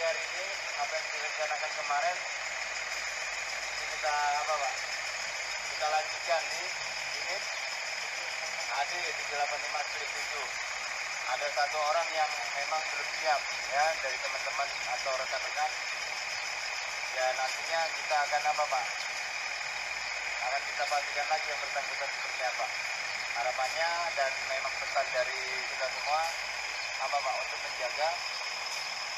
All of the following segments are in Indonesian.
pagi hari ini apa yang direncanakan kemarin ini kita apa Pak? Kita lanjutkan di unit AD 785 strip 7. Ada satu orang yang memang belum siap ya dari teman-teman atau rekan-rekan. Ya nantinya kita akan apa Pak? Akan kita pastikan lagi yang bersangkutan seperti apa. Harapannya dan memang pesan dari kita semua apa Pak untuk menjaga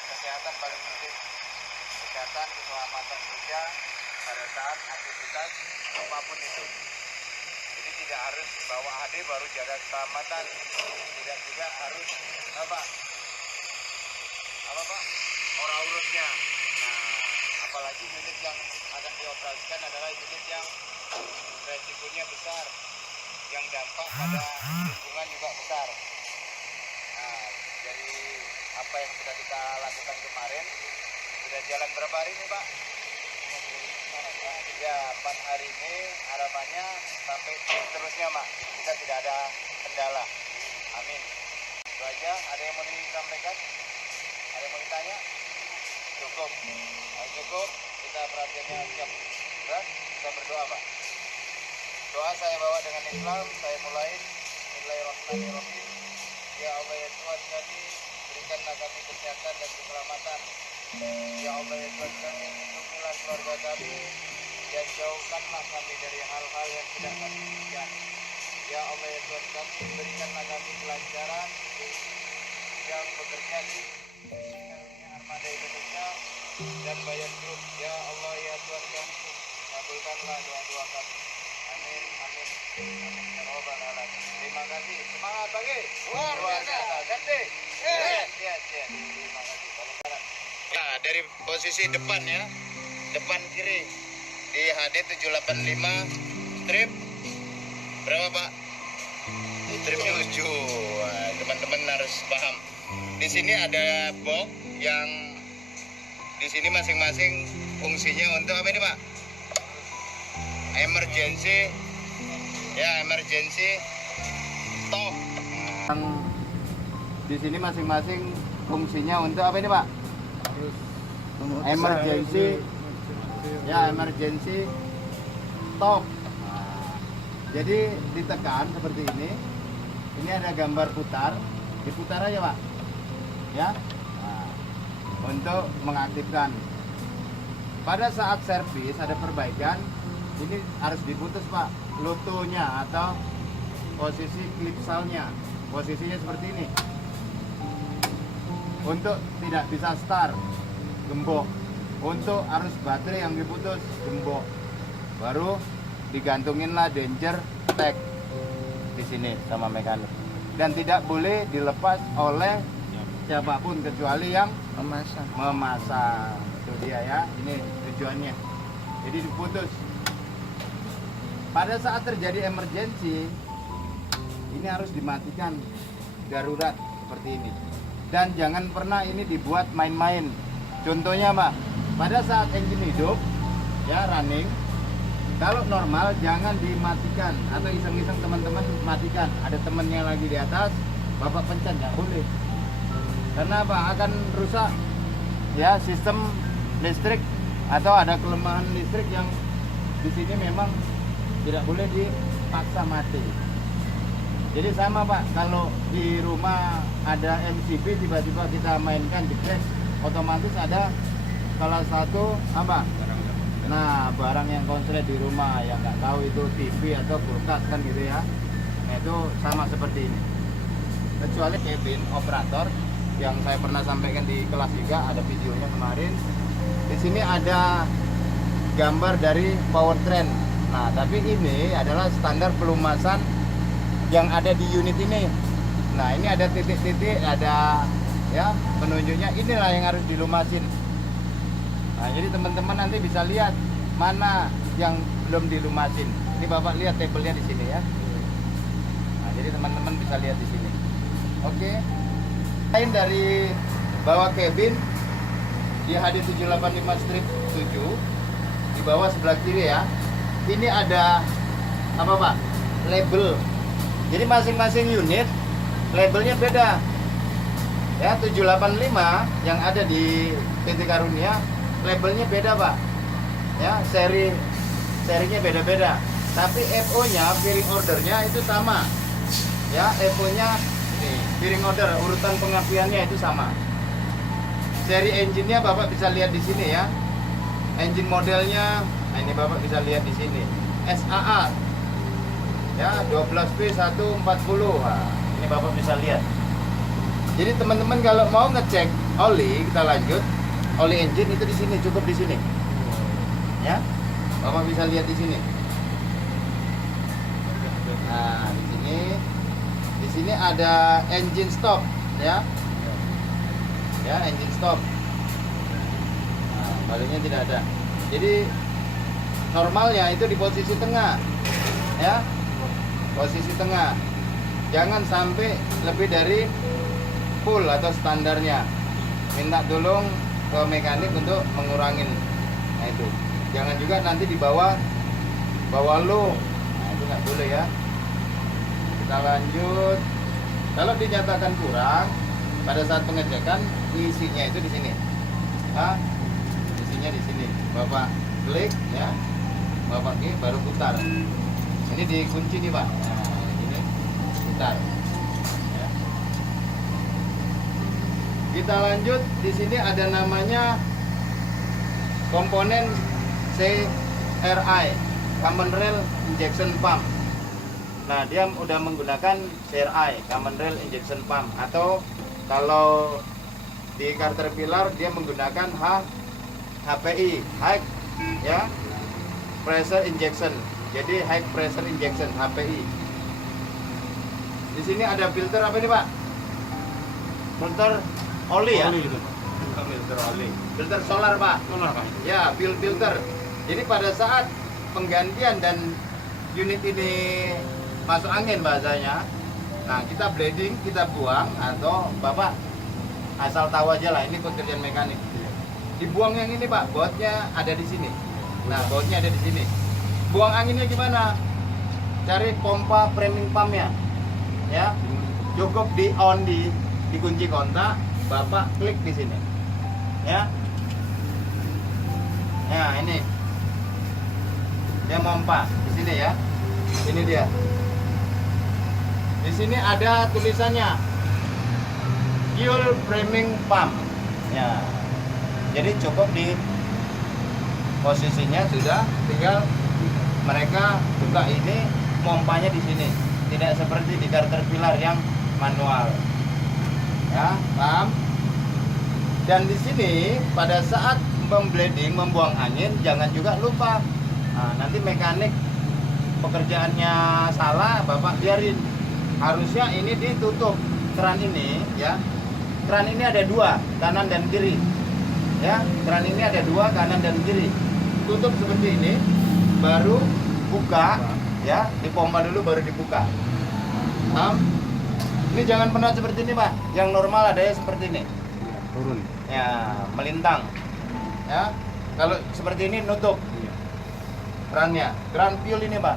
kesehatan paling penting, kesehatan keselamatan kerja pada saat aktivitas apapun itu. Jadi tidak harus bawa HD baru jaga keselamatan, tidak juga harus apa Pak urut-urutnya. Nah, apalagi unit yang akan dioperasikan adalah unit yang resikonya besar, yang dampak pada lingkungan juga besar. Nah, dari apa yang sudah kita lakukan kemarin, sudah jalan berapa hari ini Pak? Ya, 4 hari ini harapannya sampai seterusnya Pak, kita tidak ada kendala. Amin. Itu aja, ada yang mau disampaikan? Ada yang mau ditanya? Cukup. Nah, cukup, kita perhatiannya siap. Sudah, kita berdoa Pak. Doa saya bawa dengan Islam, saya mulai. Bismillahirrahmanirrahim. Ya Allah ya Tuhan kami, berikanlah kami kesehatan dan keselamatan. Ya Allah ya Tuhan kami, lindungilah keluarga kami dan jauhkanlah kami dari hal-hal yang tidak kami inginkan. Ya Allah ya Tuhan kami, berikanlah kami kelancaran yang bekerja di Armada Indonesia dan Bayan Group. Ya Allah ya Tuhan kami, kabulkanlah doa-doa kami. Amin, amin, amin. Ya Rabbal Alamin. Terima kasih. Semangat pagi. Luar biasa. Ganti. Terima kasih. Balik kanan. Nah, dari posisi depan ya, depan kiri di HD 785 strip berapa Pak? Strip 7. Wah, teman-teman harus paham. Di sini ada box yang di sini masing-masing fungsinya untuk apa ini Pak? Emergency ya, emergency stop. Di sini masing-masing fungsinya untuk apa ini Pak? Emergency ya, emergency stop. Nah, jadi ditekan seperti ini. Ini ada gambar putar, diputar aja Pak ya. Nah, untuk mengaktifkan. Pada saat servis ada perbaikan, ini harus diputus Pak lotonya atau posisi klipsalnya, posisinya seperti ini untuk tidak bisa start, gembok. Untuk arus baterai yang diputus, gembok. Baru digantunginlah danger tag di sini sama mekanik, dan tidak boleh dilepas oleh siapapun kecuali yang memasang. Itu dia ya, ini tujuannya. Jadi diputus. Pada saat terjadi emergensi, ini harus dimatikan darurat seperti ini. Dan jangan pernah ini dibuat main-main. Contohnya Pak, pada saat engine hidup, ya running, kalau normal jangan dimatikan atau iseng-iseng teman-teman matikan. Ada temennya lagi di atas, Bapak pencet, nggak boleh. Karena apa? Akan rusak ya sistem listrik atau ada kelemahan listrik yang di sini memang tidak boleh dipaksa mati. Jadi sama Pak, kalau di rumah ada MCB tiba-tiba kita mainkan di crash, otomatis ada salah satu apa? Nah, barang yang konslet di rumah yang nggak tahu itu TV atau kulkas kan gitu ya. Nah, itu sama seperti ini. Kecuali cabin operator yang saya pernah sampaikan di kelas juga, ada videonya kemarin. Di sini ada gambar dari powertrain. Nah, tapi ini adalah standar pelumasan yang ada di unit ini. Nah, ini ada titik-titik, ada ya penunjuknya, inilah yang harus dilumasin. Nah, jadi teman-teman nanti bisa lihat mana yang belum dilumasin. Ini Bapak lihat tabelnya di sini ya. Nah, jadi teman-teman bisa lihat di sini. Oke. Lain dari bawah cabin di HD 785 strip 7 di bawah sebelah kiri ya. Ini ada apa Pak? Label. Jadi masing-masing unit labelnya beda. Ya, 785 yang ada di PT Karunia labelnya beda, Pak. Ya, serinya beda-beda. Tapi FO-nya, bearing ordernya itu sama. Ya, FO-nya nih, bearing order urutan pengapiannya itu sama. Seri engine-nya Bapak bisa lihat di sini ya. Engine modelnya, nah ini Bapak bisa lihat di sini. SAA. Ya, 12B140. Nah, ini Bapak bisa lihat. Jadi teman-teman kalau mau ngecek oli, kita lanjut. Oli engine itu di sini, cukup di sini. Ya. Bapak bisa lihat di sini. Nah, di sini. Di sini ada engine stop, ya. Ya, engine stop. Nah, baliknya tidak ada. Jadi normalnya itu di posisi tengah. Ya. Posisi tengah. Jangan sampai lebih dari full atau standarnya. Minta tolong ke mekanik untuk mengurangin. Nah itu. Jangan juga nanti di bawah low. Nah itu nggak boleh ya. Kita lanjut. Kalau dinyatakan kurang, pada saat pengecekan isinya itu di sini. Nah, isinya di sini. Bapak klik ya. Bapak klik baru putar. Ini dikunci nih Pak. Nah, ini putar. Kita lanjut, di sini ada namanya komponen CRI, Common Rail Injection Pump. Nah, dia udah menggunakan CRI, Common Rail Injection Pump, atau kalau di Caterpillar dia menggunakan HPI, High ya Pressure Injection. Jadi High Pressure Injection HPI. Di sini ada filter apa nih Pak? Filter oli ya? Oli itu. Filter oli. Filter solar Pak. Solar Pak. Ya, fuel filter. Jadi pada saat penggantian dan unit ini masuk angin bahasanya, nah kita bleeding, kita buang, atau Bapak asal tahu aja lah, ini pekerjaan mekanik. Dibuang yang ini Pak, bautnya ada di sini. Nah, bautnya ada di sini. Buang anginnya gimana? Cari pompa framing pumpnya. Ya, cukup di on di kunci kontak. Bapak klik di sini, ya. Ya ini, dia pompa di sini ya. Ini dia. Di sini ada tulisannya, fuel framing pump. Ya. Jadi cukup di posisinya sudah, tinggal mereka buka ini, pompanya di sini. Tidak seperti di Caterpillar yang manual. Ya, paham? Dan di sini pada saat membleeding, membuang angin, jangan juga lupa. Nah, nanti mekanik pekerjaannya salah, Bapak biarin. Harusnya ini ditutup keran ini, ya. Keran ini ada dua, kanan dan kiri. Ya, keran ini ada dua, kanan dan kiri. Tutup seperti ini, baru buka, ya. Dipompa dulu baru dibuka. Paham? Ini jangan pernah seperti ini Pak. Yang normal adanya seperti ini. Turun. Ya, melintang. Ya. Kalau seperti ini nutup. Iya. Kerannya. Keran fuel ini Pak.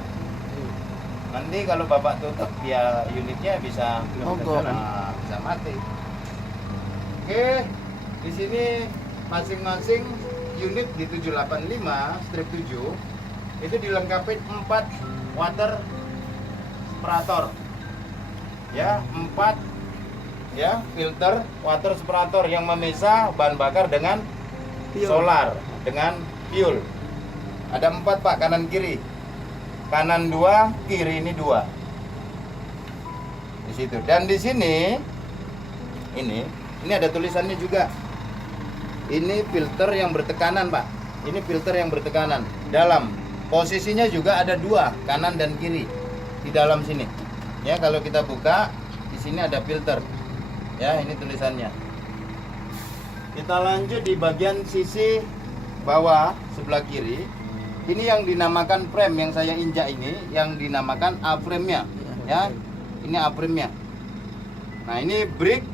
Nanti kalau Bapak tutup ya unitnya bisa mogok. Bisa mati. Oke. Di sini masing-masing unit di 785 strip 7 itu dilengkapi 4 water separator. Ya, 4 ya filter water separator yang memisah bahan bakar dengan solar, dengan fuel. Ada 4 Pak, kanan kiri. Kanan 2, kiri ini 2. Di situ. Dan di sini ini ada tulisannya juga. Ini filter yang bertekanan, Pak. Ini filter yang bertekanan. Dalam posisinya juga ada 2, kanan dan kiri. Di dalam sini. Ya, kalau kita buka di sini ada filter. Ya, ini tulisannya. Kita lanjut di bagian sisi bawah sebelah kiri. Ini yang dinamakan frame yang saya injak ini, yang dinamakan A-frame-nya. Ya, ini A-frame-nya. Nah, ini brick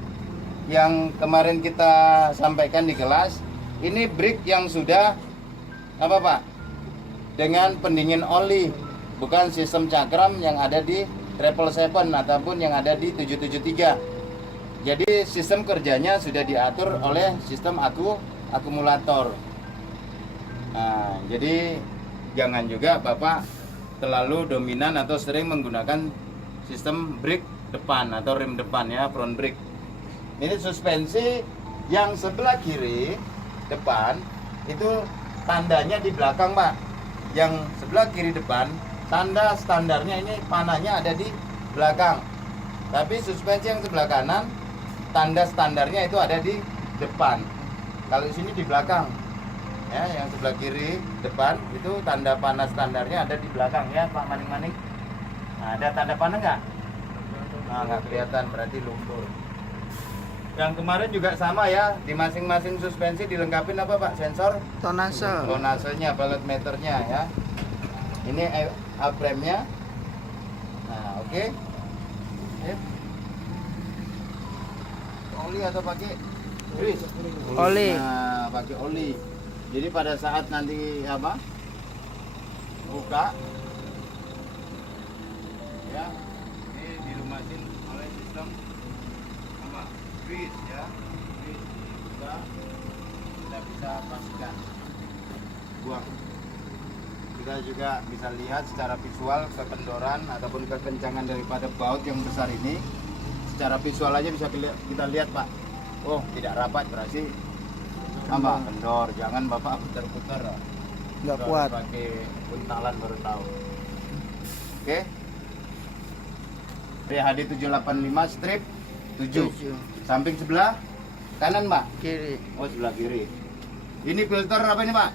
yang kemarin kita sampaikan di kelas. Ini brick yang sudah apa Pak? Dengan pendingin oli, bukan sistem cakram yang ada di 777 ataupun yang ada di 773. Jadi sistem kerjanya sudah diatur oleh sistem akumulator. Nah, jadi jangan juga Bapak terlalu dominan atau sering menggunakan sistem brake depan atau rem depan ya, front brake. Ini suspensi yang sebelah kiri depan itu tandanya di belakang, Pak. Yang sebelah kiri depan tanda standarnya ini panahnya ada di belakang. Tapi suspensi yang sebelah kanan tanda standarnya itu ada di depan. Kalau di sini di belakang. Ya, yang sebelah kiri depan itu tanda panah standarnya ada di belakang ya, Pak Maning-Maning. Nah, ada tanda panah nggak? Nah, nggak kelihatan, berarti lumpur. Yang kemarin juga sama ya, di masing-masing suspensi dilengkapi apa Pak? Sensor Tonase. tonasenya, pellet meternya ya. Ini A-frame-nya. Nah, oke. Sip. Oli atau pakai grease? Oli. Nah, pakai oli. Jadi pada saat nanti apa? Buka ya, ini dilumasin oleh sistem apa? Grease ya. Grease dibuka, kita bisa pastikan buang. Kita juga bisa lihat secara visual kekendoran ataupun kekencangan daripada baut yang besar ini. Secara visual aja bisa kita lihat, Pak. Oh, tidak rapat, berarti apa? Kendor. Jangan Bapak putar-putar. Nggak kuat. Pakai buntalan baru tahu. Oke. PHD 785 strip 7. Samping sebelah kanan, Pak. Kiri. Oh, sebelah kiri. Ini filter apa ini, Pak?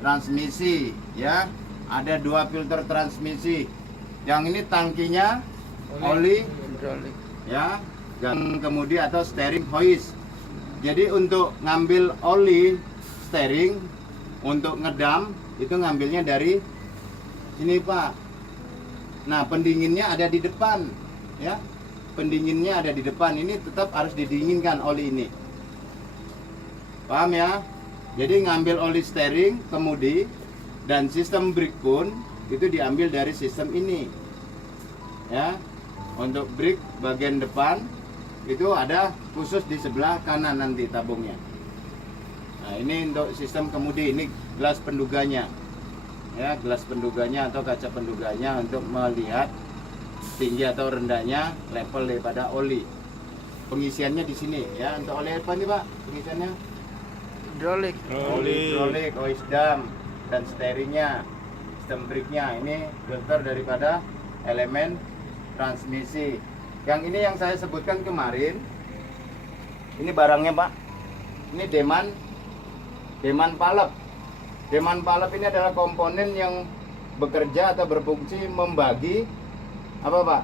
Transmisi ya. Ada 2 filter transmisi. Yang ini tangkinya oli Hidrolik. ya, dan kemudian atau steering hoist. Jadi untuk ngambil oli steering untuk ngedam itu ngambilnya dari sini, Pak. Nah, pendinginnya ada di depan ya. Pendinginnya ada di depan. Ini tetap harus didinginkan oli ini. Paham ya? Jadi ngambil oli steering, kemudi, dan sistem brake pun itu diambil dari sistem ini. Ya, untuk brake bagian depan itu ada khusus di sebelah kanan nanti tabungnya. Nah, ini untuk sistem kemudi, ini gelas penduganya. Ya, gelas penduganya atau kaca penduganya untuk melihat tinggi atau rendahnya level daripada oli. Pengisiannya di sini ya. Untuk oli apa nih, Pak? Pengisiannya? Hidrolik. Hidrolik, hoist dam, dan steeringnya, sistem brake-nya. Ini filter daripada elemen transmisi. Yang ini yang saya sebutkan kemarin, ini barangnya, Pak. Ini deman palep. Deman palep ini adalah komponen yang bekerja atau berfungsi membagi apa, Pak?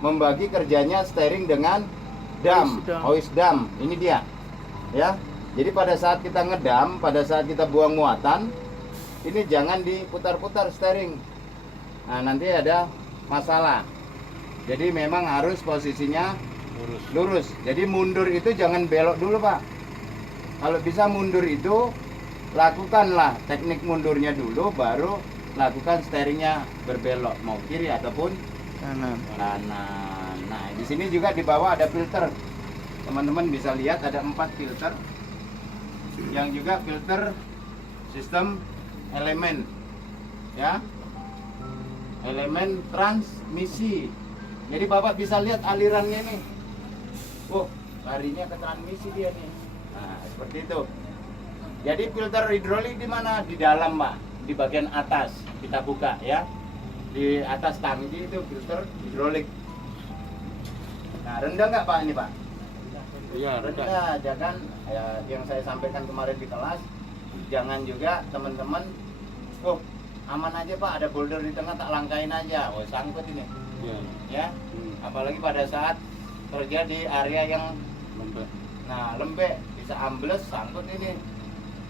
Membagi kerjanya steering dengan dam, hoist dam. Ini dia. Ya. Jadi pada saat kita ngedam, pada saat kita buang muatan, ini jangan diputar-putar steering. Nah, nanti ada masalah. Jadi memang harus posisinya lurus. Jadi mundur itu jangan belok dulu, Pak. Kalau bisa mundur itu lakukanlah teknik mundurnya dulu, baru lakukan steeringnya berbelok, mau kiri ataupun Kanan. kanan. Nah, di sini juga di bawah ada filter. Teman-teman bisa lihat ada 4 filter. Yang juga filter sistem elemen ya, elemen transmisi. Jadi Bapak bisa lihat alirannya nih. Oh, larinya ke transmisi dia nih. Nah, seperti itu. Jadi filter hidrolik di mana? Di dalam, Pak, di bagian atas. Kita buka ya. Di atas tangki itu filter hidrolik. Nah, rendah nggak, Pak, ini, Pak? Iya, Rendah, jangan ya, yang saya sampaikan kemarin di kelas, jangan juga teman-teman, oh aman aja Pak, ada boulder di tengah tak langkain aja, oh sangkut ini, Iya. ya. Apalagi pada saat kerja di area yang lembek, bisa ambles, sangkut ini.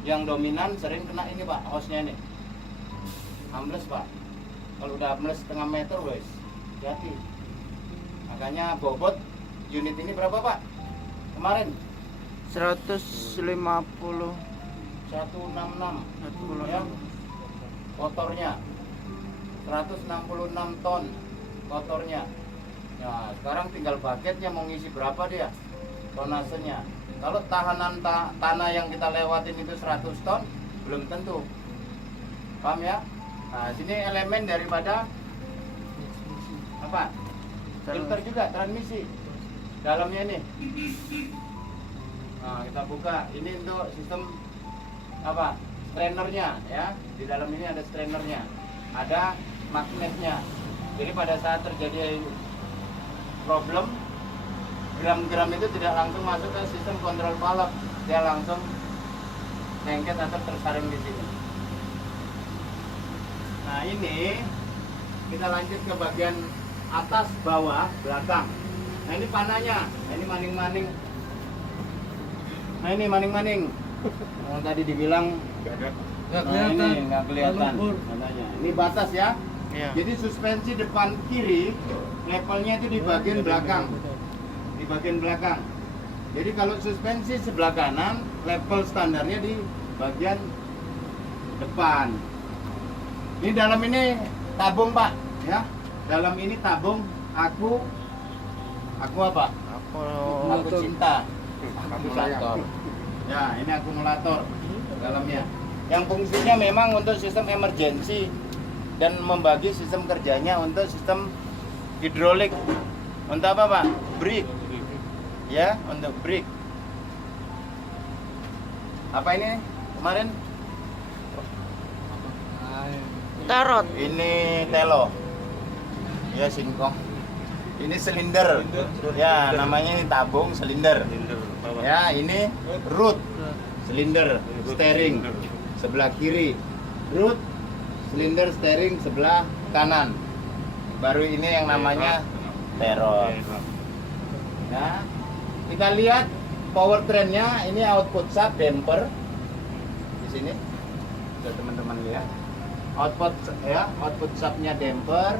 Yang dominan sering kena ini, Pak, hostnya ini, ambles, Pak. Kalau udah ambles setengah meter, wes, hati. Makanya bobot unit ini berapa, Pak? Kemarin 150. 166 ya, kotornya 166 ton kotornya Nah, sekarang tinggal paketnya mau ngisi berapa dia tonasenya. Kalau tahanan tanah yang kita lewatin itu 100 ton, belum tentu. Paham ya? Nah, sini elemen daripada apa? Filter juga, transmisi. Dalamnya ini. Nah, kita buka. Ini untuk sistem apa? Strainernya ya. Di dalam ini ada strainernya. Ada magnetnya. Jadi pada saat terjadi problem, gram-gram itu tidak langsung masuk ke sistem kontrol valve, dia langsung lengket atau tersaring di sini. Nah, ini kita lanjut ke bagian atas, bawah, belakang. Nah, ini panahnya. Nah, ini maning-maning. Nah, ini maning-maning. Yang tadi dibilang nah, ini nggak kelihatan panahnya. Ini batas ya. Iya. Jadi suspensi depan kiri levelnya itu di bagian belakang. Di bagian belakang. Jadi kalau suspensi sebelah kanan, level standarnya di bagian depan. Ini dalam ini tabung, Pak, ya. Dalam ini tabung aku apa? Aku cinta. Akumulator. Ya, ini akumulator dalamnya. Yang fungsinya memang untuk sistem emergency dan membagi sistem kerjanya untuk sistem hidrolik. Untuk apa, Pak? Brake. Ya, untuk brake. Apa ini kemarin? Tarot. Ini telo. Ya, singkong. Ini silinder. Ya, namanya ini tabung silinder. Ya, ini root. Silinder, steering sebelah kiri. Root, silinder, steering sebelah kanan. Baru ini yang namanya terot. Ya. Kita lihat powertrainnya, ini output sub damper di sini. Bisa teman-teman lihat. Output subnya damper.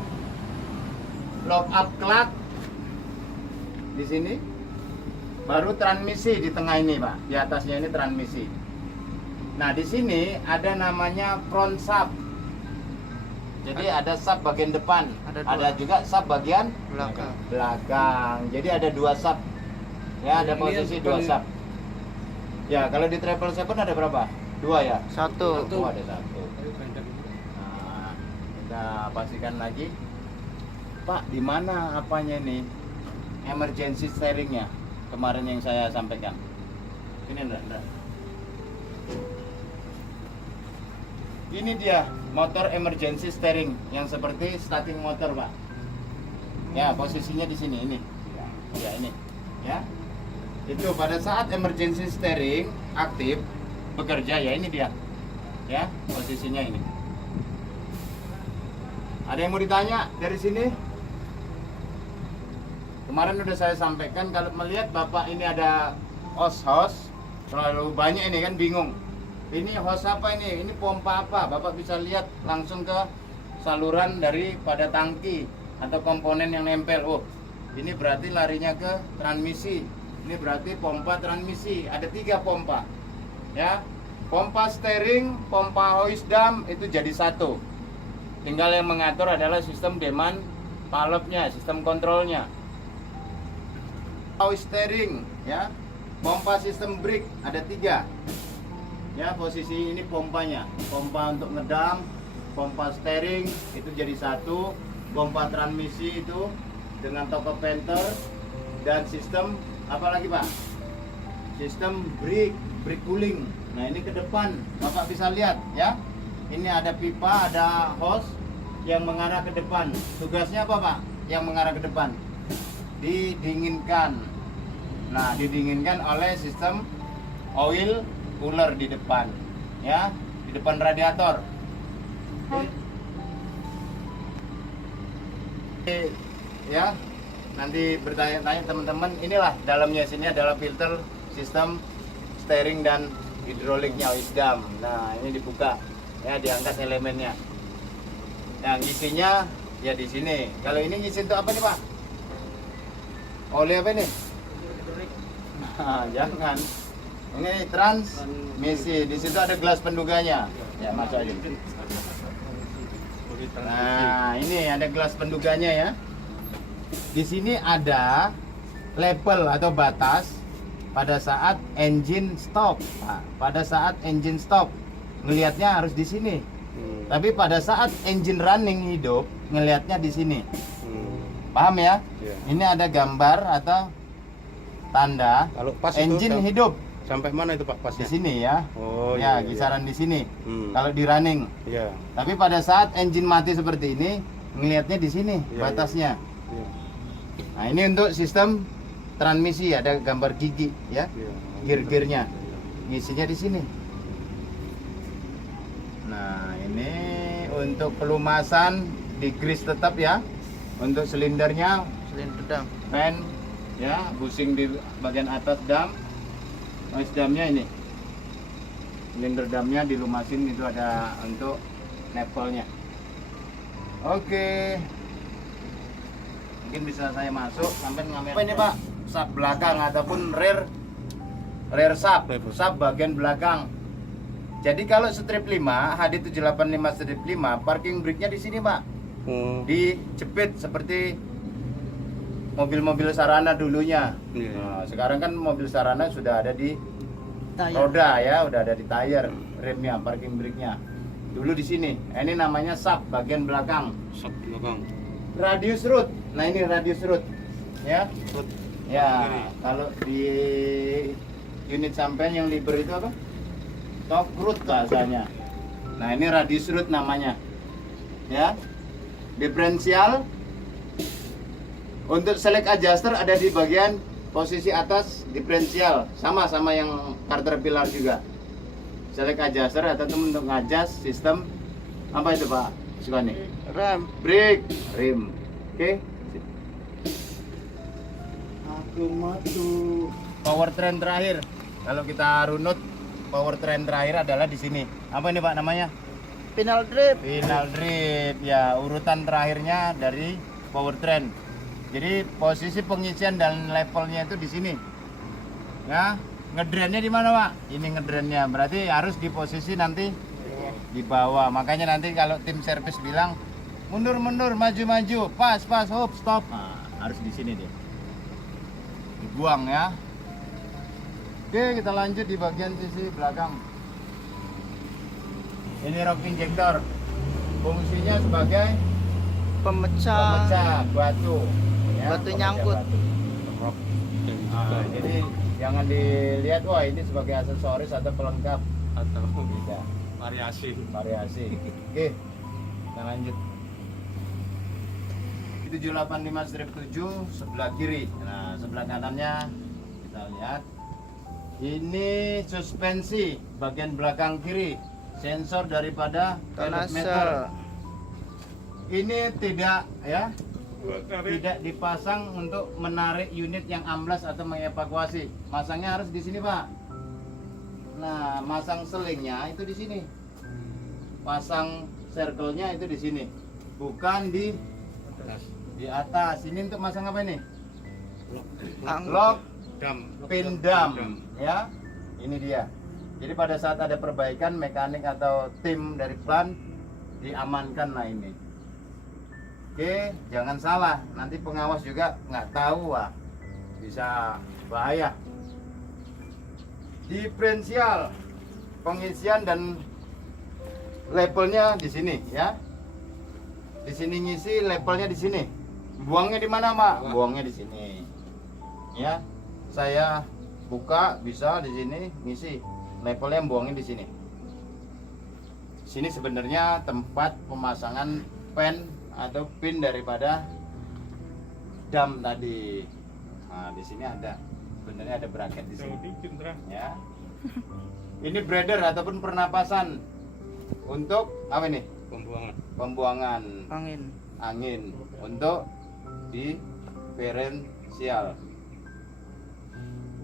Lock up clutch di sini. Baru transmisi di tengah ini, Pak. Di atasnya ini transmisi. Nah, di sini ada namanya front sub. Jadi ada sub bagian depan, ada juga sub bagian belakang. Jadi ada dua sub. Ya, ada posisi dua sub. Ya, kalau di 777 ada berapa? Dua ya? Satu. Oh, ada satu. Nah, kita pastikan lagi. Pak, di mana apanya nih? Emergency steeringnya kemarin yang saya sampaikan. Ini enggak. Ini dia motor emergency steering yang seperti starting motor, Pak. Ya, posisinya di sini ini. Ya, ini. Ya. Itu pada saat emergency steering aktif bekerja, ya ini dia. Ya, posisinya ini. Ada yang mau ditanya dari sini? Kemarin udah saya sampaikan, kalau melihat Bapak ini ada hose, terlalu banyak ini kan bingung. Ini hose apa ini? Ini pompa apa? Bapak bisa lihat langsung ke saluran daripada tangki atau komponen yang nempel. Oh, ini berarti larinya ke transmisi. Ini berarti pompa transmisi. Ada 3 pompa. Ya. Pompa steering, pompa hose dam itu jadi satu. Tinggal yang mengatur adalah sistem demand valve-nya, sistem kontrolnya. Hose steering, ya. Pompa sistem brake ada 3. Ya, posisi ini pompanya. Pompa untuk ngedam, pompa steering itu jadi satu, pompa transmisi itu dengan toko penter, dan sistem apa lagi, Pak? Sistem brake cooling. Nah, ini ke depan, Bapak bisa lihat ya. Ini ada pipa, ada hose yang mengarah ke depan. Tugasnya apa, Pak? Yang mengarah ke depan didinginkan. Nah, didinginkan oleh sistem oil cooler di depan, ya, di depan radiator. Ya, nanti bertanya-tanya teman-teman. Inilah dalamnya, sini adalah filter, sistem steering dan hidroliknya, hose dam. Nah, ini dibuka, ya, diangkat elemennya. Yang isinya ya di sini. Kalau ini ngisi untuk apa nih, Pak? Oli apa ini? Nah, jangan. Ini transmisi. Di situ ada gelas penduganya. Ya, masuk aja. Nah, ini ada gelas penduganya ya. Di sini ada label atau batas pada saat engine stop. Nah, pada saat engine stop ngelihatnya harus di sini. Tapi pada saat engine running hidup ngelihatnya di sini. Paham ya? Iya. Ini ada gambar atau tanda Kalau pas engine itu hidup sampai mana itu Pak di pasnya? sini ya. Oh Ya, iya, kisaran di sini. Hmm. Kalau di running. Iya. Tapi pada saat engine mati seperti ini ngelihatnya di sini Iya, batasnya. Iya. Nah, ini untuk sistem transmisi ada gambar gigi ya. Iya. Gear-gearnya. Ngisinya di sini. Nah, ini untuk pelumasan di grease tetap ya. Untuk silindernya Silinder dam. fan ya, busing di bagian atas dam. Noise damnya ini. Silinder damnya dilumasin, itu ada untuk nepelnya. Oke. Mungkin bisa saya masuk sampai ngambil. Apa ini, Pak? Sub belakang ataupun rear sub. Sub bagian belakang. Jadi kalau strip 5, HD785 strip 5, parking brake-nya di sini, Pak. Dijepit seperti mobil-mobil Sarana dulunya. Iya. Nah, sekarang kan mobil Sarana sudah ada di Tayar. roda ya, udah ada di tire, remnya, parking brake-nya. Dulu di sini. Nah, ini namanya sub bagian belakang. Sub belakang. Radius root. Nah, ini radius root. Ya. Root. Ya, Kiri. kalau di unit sampean yang liber itu apa? Top root bahasanya. Nah, ini radius root namanya. Ya. Diferensial. Untuk select adjuster ada di bagian posisi atas diferensial, sama yang Caterpillar juga. Select adjuster atau untuk ngadjust sistem apa itu, Pak Sukani? Rem. Brake, rim. Oke. Aku matu. Powertrain terakhir. Kalau kita runut, powertrain terakhir adalah di sini. Apa ini, Pak, namanya? Final drip. Final drip. Ya, urutan terakhirnya dari powertrain. Jadi posisi pengisian dan levelnya itu di sini. Ya, ngedrainnya di mana, Pak? Ini ngedrainnya. Berarti harus di posisi nanti di bawah. Makanya nanti kalau tim servis bilang mundur, maju, pas, hop, stop. Nah, harus di sini dia. Dibuang ya. Oke, kita lanjut di bagian sisi belakang. Ini rock injector. Fungsinya sebagai pemecah batu. Ya, Batu pemecah nyangkut. batu. Rock. Nah, jadi jangan dilihat wah ini sebagai aksesoris atau pelengkap. Atau Tidak. variasi. Oke, kita lanjut. 785 strip 7 sebelah kiri. Nah, sebelah kanannya kita lihat. Ini suspensi bagian belakang kiri. Sensor daripada Tonase. Ini tidak ya, tidak dipasang untuk menarik unit yang amblas atau mengevakuasi. Masangnya harus di sini, Pak. Nah, masang selingnya itu di sini. Pasang circle-nya itu di sini. Bukan di atas. Ini untuk masang apa ini? Lock pin dam ya. Ini dia. Jadi pada saat ada perbaikan mekanik atau tim dari plant diamankan lah ini. Oke, jangan salah. Nanti pengawas juga nggak tahu, wah bisa bahaya. Diferensial pengisian dan labelnya di sini ya. Di sini ngisi, labelnya di sini. Buangnya di mana, Mak? Buangnya di sini. Ya. Saya buka bisa di sini ngisi. Labelnya buangnya di sini. Sini sebenarnya tempat pemasangan pen atau pin daripada dam tadi. Nah, di sini ada sebenarnya ada bracket di sini. Ya. Ini breather ataupun pernapasan untuk apa ini? Pembuangan angin untuk diferensial.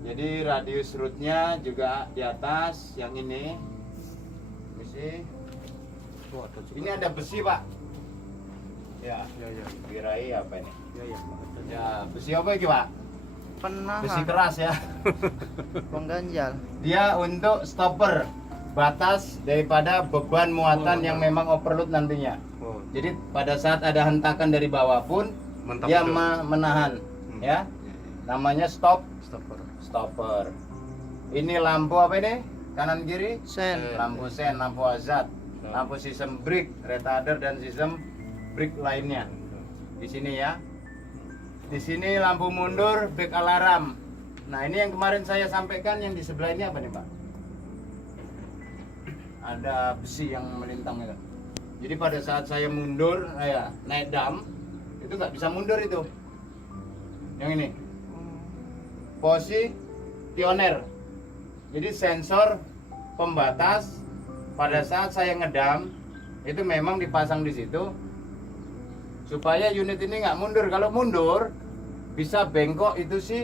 Jadi radius rootnya juga di atas yang ini. Besi. Ini ada besi, Pak. Ya. Kirain apa ini? Ya, besi apa ini, Pak? Penahan. Besi keras ya. Pengganjal. Dia untuk stopper batas daripada beban muatan yang memang overload nantinya. Jadi pada saat ada hentakan dari bawah pun Mantap dia itu. menahan, ya. Namanya Stopper. stopper. Ini lampu apa ini? Kanan kiri? Sen. Lampu sen, lampu hazard, lampu sistem brake, retarder dan sistem brake lainnya. Di sini ya. Di sini lampu mundur, back alarm. Nah, ini yang kemarin saya sampaikan yang di sebelah ini apa nih, Pak? Ada besi yang melintang itu. Jadi pada saat saya mundur, saya naik dam, itu nggak bisa mundur itu. Yang ini, positioner. Jadi sensor pembatas pada saat saya ngedam itu memang dipasang di situ supaya unit ini nggak mundur. Kalau mundur bisa bengkok itu sih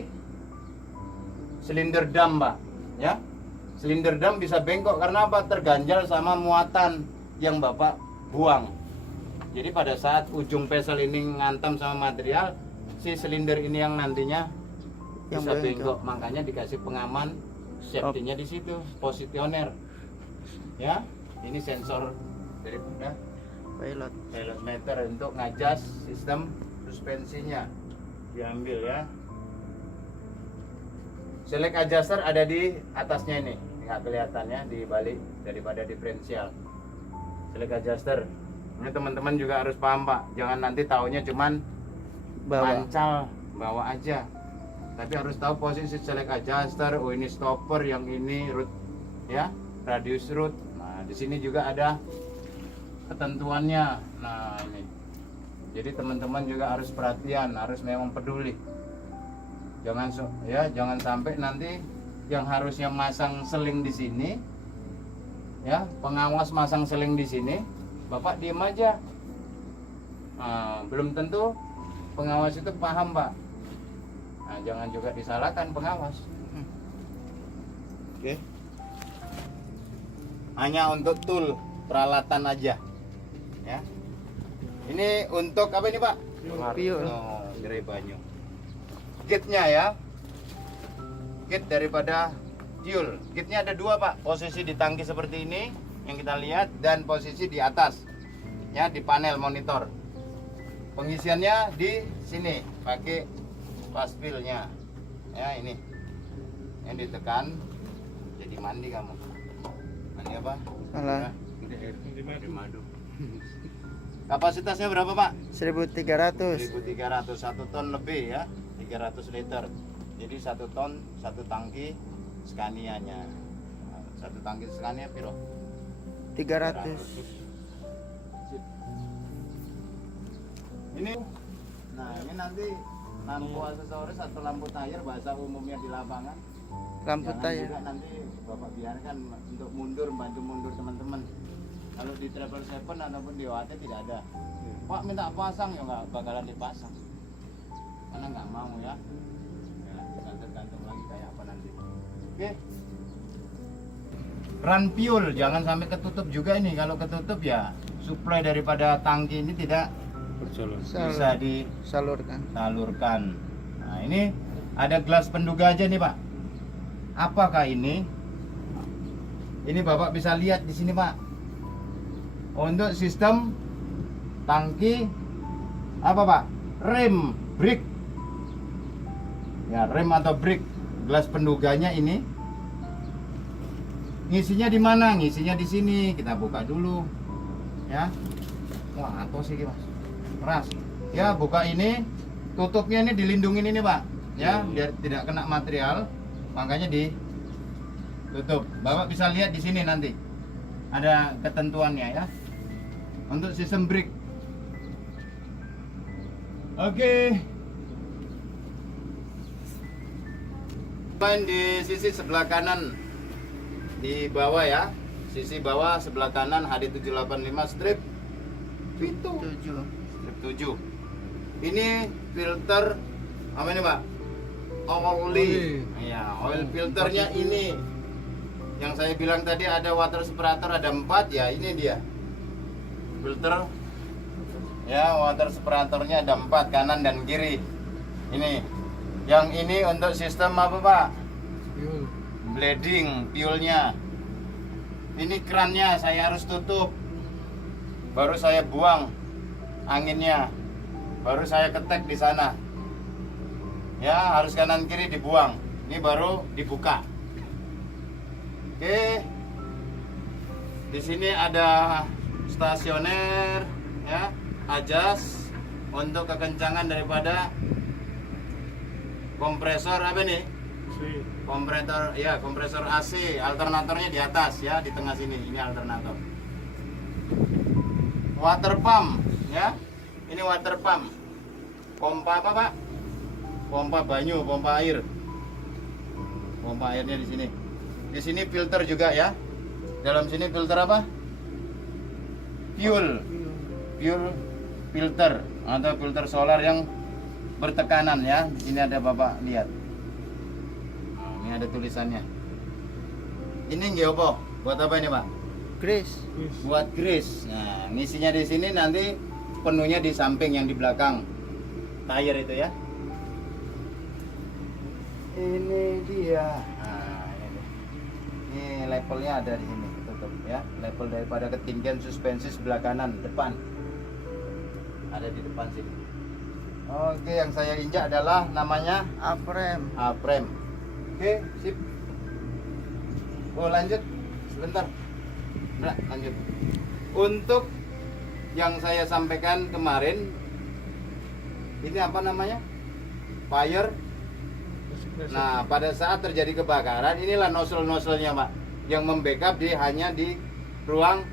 silinder dam, Pak. Ya, silinder dam bisa bengkok karena apa? Terganjal sama muatan yang Bapak buang. Jadi pada saat ujung pesel ini ngantam sama material, si silinder ini yang nantinya Yang bisa bengkok. bengkok. Makanya dikasih pengaman safety-nya di situ, positioner. Ya, ini sensor dari Pilot. pilot meter untuk ngajas sistem suspensinya. Diambil ya. Select adjuster ada di atasnya ini, nggak kelihatannya di balik daripada diferensial. Select adjuster. Ini teman-teman juga harus paham, Pak. Jangan nanti taunya cuman Bawa. pancal, bawa aja. Tapi harus tahu posisi select adjuster. Oh, ini stopper, yang ini root, ya, radius root. Nah, di sini juga ada ketentuannya. Nah, ini. Jadi teman-teman juga harus perhatian, harus memang peduli. Jangan sampai nanti yang harusnya masang seling di sini, ya, pengawas masang seling di sini, Bapak diem aja. Nah, belum tentu pengawas itu paham, Pak. Nah, jangan juga disalahkan pengawas. Oke. Hanya untuk tool peralatan aja, ya. Ini untuk apa ini, Pak? Piul. Oh, gerai banyu. Kitnya ya. Kit daripada fuel. Kitnya ada dua, Pak. Posisi di tangki seperti ini yang kita lihat dan posisi di atas. Ya, di panel monitor. Pengisiannya di sini pakai paspilnya. Ya, ini. Yang ditekan jadi mandi kamu. Mandi apa? Salah. Mandi madu. Kapasitasnya berapa, Pak? 1.300. 1.300, 1 ton lebih ya, 300 liter. Jadi 1 ton, 1 tangki Scania-nya. 1 tangki Scania piro? 300. Sip. Ini, nah ini nanti lampu aksesoris atau lampu tayar bahasa umumnya di lapangan. Lampu Jangan tayar. juga nanti Bapak biarkan untuk mundur, bantu mundur teman-teman. Kalau di Travel 7 ataupun di OAT tidak ada. Pak minta pasang ya nggak bakalan dipasang. Karena nggak mau ya. Ya, tinggal tergantung lagi kayak apa nanti. Oke. Run fuel jangan sampai ketutup juga ini. Kalau ketutup ya supply daripada tangki ini tidak Berjalan. bisa Salurkan. disalurkan. Nah, ini ada gelas penduga aja nih, Pak. Apakah ini? Ini Bapak bisa lihat di sini, Pak. Untuk sistem tangki apa, Pak? Rem, brake. Ya, rem atau brake. Gelas penduganya ini. Ngisinya di mana? Ngisinya di sini. Kita buka dulu. Ya. Wah, atau sih, Mas. Keras. Ya, buka ini. Tutupnya ini dilindungin ini, Pak. Ya, biar tidak kena material. Makanya ditutup. Bapak bisa lihat di sini nanti. Ada ketentuannya ya. Untuk sistem brake. Oke. Main di sisi sebelah kanan di bawah ya. Sisi bawah sebelah kanan HD785 strip 7. strip 7. Ini filter apa ini, Pak? Oli. Iya, oil filternya ini. Yang saya bilang tadi ada water separator ada 4 ya, ini dia. Filter ya, water separatornya ada 4 kanan dan kiri. Ini. Yang ini untuk sistem apa, Pak? Bleeding fuelnya. Ini kerannya saya harus tutup. Baru saya buang anginnya. baru saya ketek di sana. Ya, harus kanan kiri dibuang. Ini baru dibuka. Oke. Di sini ada stasioner, ya, adjust untuk kekencangan daripada kompresor apa nih? Kompresor AC. Alternatornya di atas ya, di tengah sini. Ini alternator. Water pump, ya. Ini water pump. Pompa apa, Pak? Pompa banyu, pompa air. Pompa airnya di sini. Di sini filter juga ya. Dalam sini filter apa? Fuel filter atau filter solar yang bertekanan ya. Di sini ada Bapak lihat. Nah, ini ada tulisannya. Ini nggih apa? Buat apa ini, Pak? Grease. Buat grease. Nah, ngisinya di sini, nanti penuhnya di samping yang di belakang tire itu ya. Ini dia. Nah, ini levelnya ada di sini, tutup ya. Level daripada ketinggian suspensi sebelah kanan depan. Ada di depan sini. Oke, yang saya injak adalah namanya A-frame. A-frame. Oke, sip. Oh, lanjut sebentar. Nah, lanjut. Untuk yang saya sampaikan kemarin, ini apa namanya? Fire. Nah, pada saat terjadi kebakaran, inilah nozzle-nozzlenya, Pak, yang membackup hanya di ruang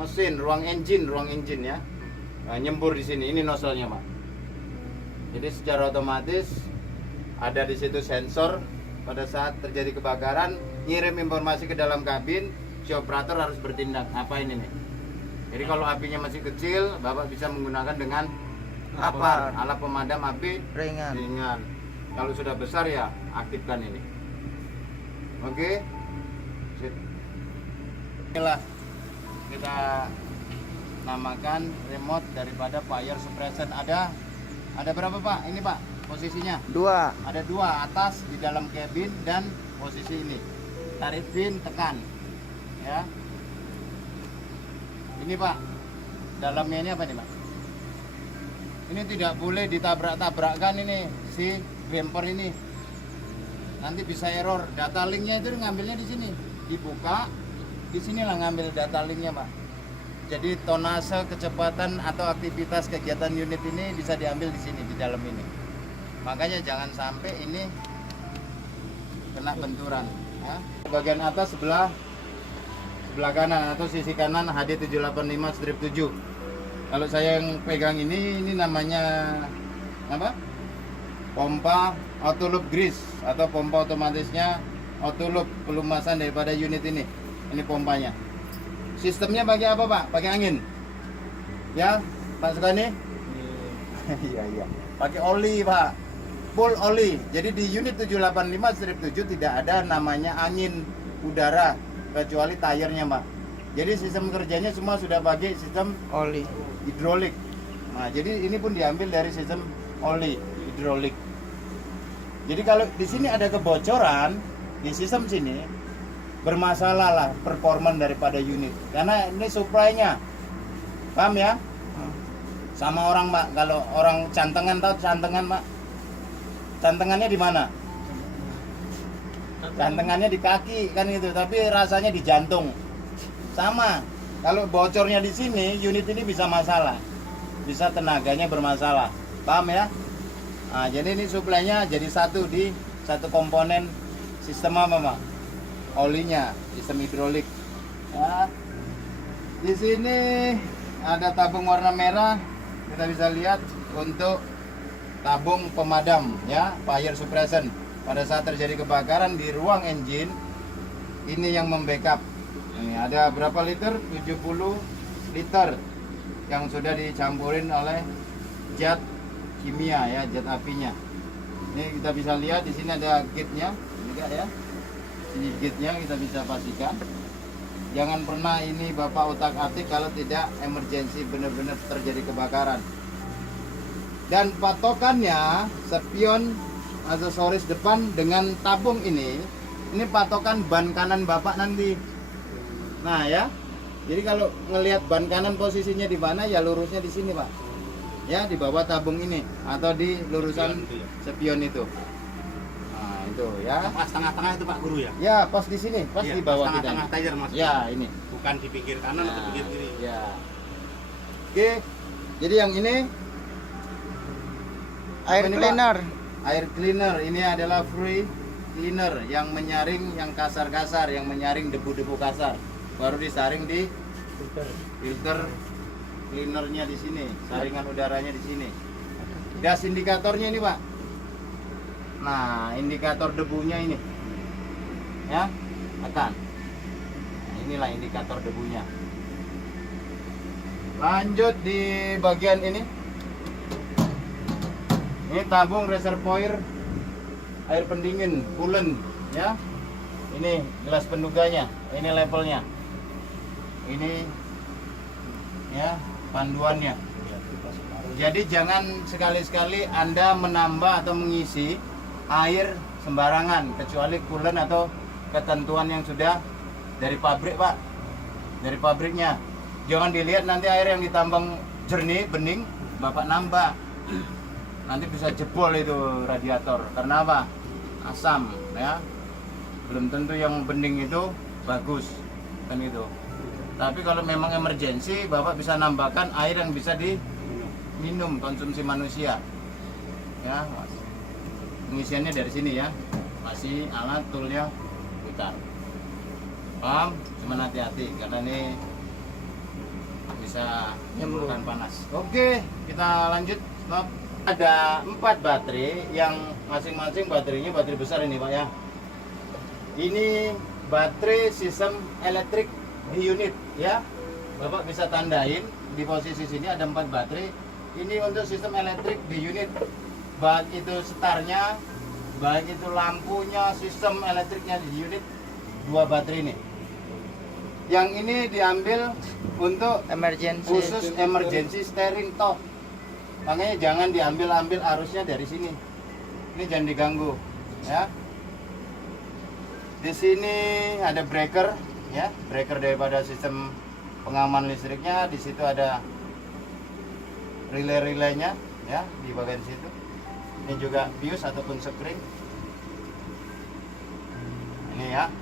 mesin, ruang engine ya. Nah, nyembur di sini. Ini nozzlenya, Pak. Jadi secara otomatis ada di situ sensor. Pada saat terjadi kebakaran, ngirim informasi ke dalam kabin, si operator harus bertindak. Apa ini nih? Jadi kalau apinya masih kecil, Bapak bisa menggunakan dengan alat pemadam api ringan. Kalau sudah besar ya aktifkan ini. Oke. Sip. Inilah kita namakan remote daripada fire suppression. Ada berapa, Pak? Ini, Pak, posisinya 2. ada 2, atas di dalam cabin dan posisi ini. Tarik pin, tekan. Ya. Ini, Pak. Dalamnya ini apa nih, Pak? Ini tidak boleh ditabrak-tabrakkan ini si bumper ini. Nanti bisa error. Data linknya itu ngambilnya di sini. Dibuka, di sinilah ngambil data linknya, Pak. Jadi tonase, kecepatan atau aktivitas kegiatan unit ini bisa diambil di sini, di dalam ini. Makanya jangan sampai ini kena benturan. Ya. Bagian atas sebelah kanan atau sisi kanan HD785-7. Kalau saya yang pegang ini namanya apa? Pompa auto loop grease atau pompa otomatisnya auto loop, pelumasan daripada unit ini. Ini pompanya. Sistemnya pakai apa, Pak? Pakai angin. Ya, Pak Sukani? Iya. Pakai oli, Pak. Full oli. Jadi di unit 785-7 tidak ada namanya angin udara kecuali tayarnya, Pak. Jadi sistem kerjanya semua sudah pakai sistem Oli. hidrolik. Nah, jadi ini pun diambil dari sistem oli hidrolik. Jadi kalau di sini ada kebocoran di sistem sini, bermasalah lah performa daripada unit. Karena ini supply-nya. Paham ya? Sama orang, Pak. Kalau orang cantengan, tahu cantengan, Pak? Cantengannya di mana? Cantengannya di kaki kan gitu, tapi rasanya di jantung. Sama. Kalau bocornya di sini, unit ini bisa masalah. Bisa tenaganya bermasalah. Paham ya? Nah, jadi ini suplainya jadi satu di satu komponen sistem apa, Pak? Olinya, sistem hidrolik. Ya. Di sini ada tabung warna merah. Kita bisa lihat untuk tabung pemadam ya, fire suppression. Pada saat terjadi kebakaran di ruang engine, ini yang membackup. Ini ada berapa liter? 70 liter yang sudah dicampurin oleh zat kimia ya, zat apinya. Ini kita bisa lihat di sini ada gate-nya, juga ya. Ini gate-nya kita bisa pastikan. Jangan pernah ini Bapak utak-atik kalau tidak emergensi, benar-benar terjadi kebakaran. Dan patokannya spion aksesoris depan dengan tabung ini patokan ban kanan Bapak nanti. Nah ya, jadi kalau ngelihat ban kanan posisinya di mana ya lurusnya di sini, Pak. ya di bawah tabung ini atau di lurusan Spion itu ya? spion itu. Nah, itu ya. Pas tengah-tengah itu Pak Guru ya? Ya, pas di sini, pas Iya, di bawah pas kita. tengah-tengah ini. tire Mas. Ya, ini. Bukan di pinggir kanan atau pinggir kiri. Ya. Oke. Jadi yang ini Air ini, Pak? cleaner. air cleaner. Ini adalah free cleaner yang menyaring yang kasar-kasar, yang menyaring debu-debu kasar. Baru disaring di filter cleanernya di sini, saringan udaranya di sini. Gas indikatornya ini, Pak. Nah, indikator debunya ini. Ya, tekan. Nah, inilah indikator debunya. Lanjut di bagian ini. Ini tabung reservoir air pendingin, coolant, ya. Ini gelas penduganya, ini levelnya. Ini ya, panduannya. Jadi jangan sekali-sekali Anda menambah atau mengisi air sembarangan kecuali coolant atau ketentuan yang sudah dari pabrik, Pak. Dari pabriknya. Jangan dilihat nanti air yang ditambang jernih, bening, Bapak nambah. Nanti bisa jebol itu radiator. Karena apa? Asam, ya. Belum tentu yang bening itu bagus, kan itu. Tapi kalau memang emergensi, Bapak bisa nambahkan air yang bisa diminum konsumsi manusia. Ya, Mas. Pengisiannya dari sini ya. Masih alat toolnya putar. Paham? Cuman hati-hati karena ini bisa menimbulkan panas. Oke, kita lanjut. Stop. Ada 4 baterai yang masing-masing baterainya baterai besar ini, Pak ya. Ini baterai sistem elektrik di unit ya. Bapak bisa tandain di posisi sini ada 4 baterai. Ini untuk sistem elektrik di unit. Baik itu setarnya, baik itu lampunya, sistem elektriknya di unit 2 baterai ini. Yang ini diambil untuk Emergency. khusus emergency steering top. Makanya jangan diambil arusnya dari sini. Ini jangan diganggu, ya. Di sini ada breaker, ya, breaker daripada sistem pengaman listriknya. Di situ ada relay-relaynya, ya, di bagian situ. Ini juga fuse ataupun spring. Ini ya.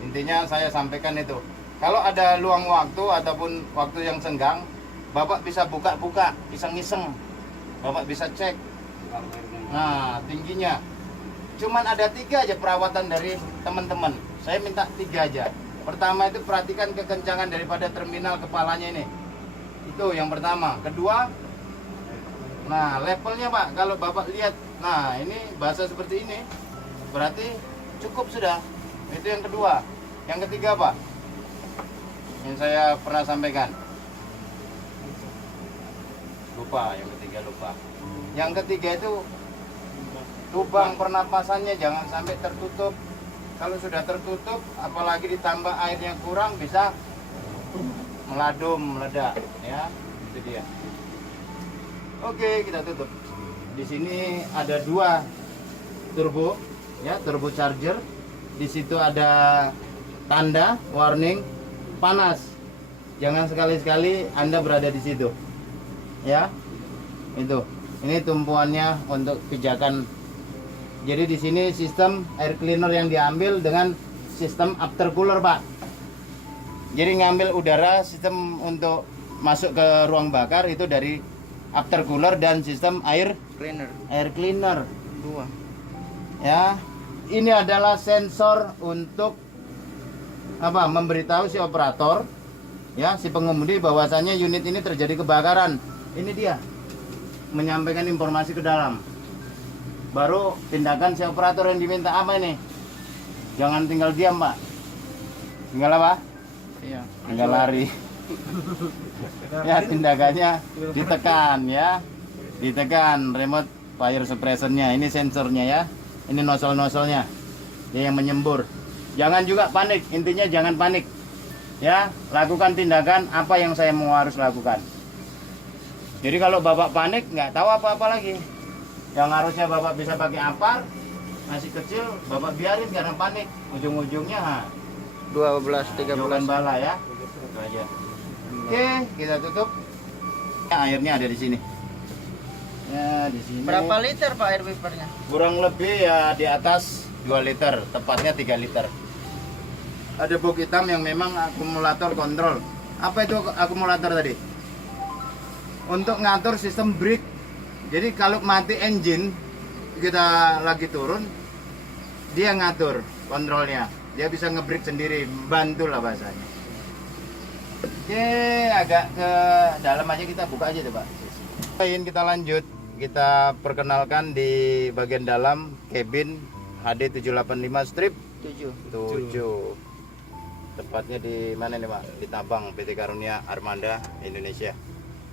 Intinya saya sampaikan itu. Kalau ada luang waktu ataupun waktu yang senggang, Bapak bisa buka-buka, iseng-iseng. Bapak bisa cek. Nah, tingginya. Cuman ada 3 aja perawatan dari teman-teman. Saya minta 3 aja. Pertama itu perhatikan kekencangan daripada terminal kepalanya ini. Itu yang pertama. Kedua, nah levelnya Pak, kalau Bapak lihat, nah ini bahasa seperti ini, berarti cukup sudah. Itu yang kedua. Yang ketiga Pak, yang saya pernah sampaikan. Lupa, yang ketiga lupa. Yang ketiga itu lubang pernapasannya jangan sampai tertutup. Kalau sudah tertutup, apalagi ditambah airnya kurang, bisa meladum, meledak, ya. Itu dia. Oke, kita tutup. Di sini ada 2 turbo, ya, turbo charger. Di situ ada tanda warning panas. Jangan sekali-sekali Anda berada di situ. Ya, itu. Ini tumpuannya untuk pijakan. Jadi di sini sistem air cleaner yang diambil dengan sistem aftercooler, Pak. Jadi ngambil udara sistem untuk masuk ke ruang bakar itu dari aftercooler dan sistem air Cleaner. 2. Ya. Ini adalah sensor untuk apa? Memberitahu si operator, ya, si pengemudi bahwasanya unit ini terjadi kebakaran. Ini dia menyampaikan informasi ke dalam. Baru tindakan si operator yang diminta apa ini? Jangan tinggal diam, Pak. Tinggal apa? Iya. Tinggal lari. Ya, tindakannya ditekan, ya. Ditekan remote fire suppressionnya. Ini sensornya, ya. Ini nozzle-nozzlenya. Dia yang menyembur. Jangan juga panik. Intinya jangan panik. Ya, lakukan tindakan apa yang saya mau harus lakukan. Jadi kalau Bapak panik, nggak tahu apa-apa lagi. Yang harusnya Bapak bisa pakai apar, masih kecil, Bapak biarin karena panik. Ujung-ujungnya 12, 13. bala ya. Itu aja. Oke, kita tutup. Airnya ada di sini. Ya, di sini Berapa liter Pak air wipernya? kurang lebih ya di atas 2 liter, tepatnya 3 liter. Ada box hitam yang memang akumulator kontrol. Apa itu akumulator tadi? Untuk ngatur sistem brake. Jadi kalau mati engine, kita lagi turun, dia ngatur kontrolnya. Dia bisa nge-brake sendiri, bantu lah bahasanya. Oke, agak ke dalam aja, kita buka aja tuh Pak. Ingin kita lanjut, kita perkenalkan di bagian dalam cabin HD 785 strip 7. Tepatnya di mana nih Pak? Di Tabang, PT Karunia Armada Indonesia.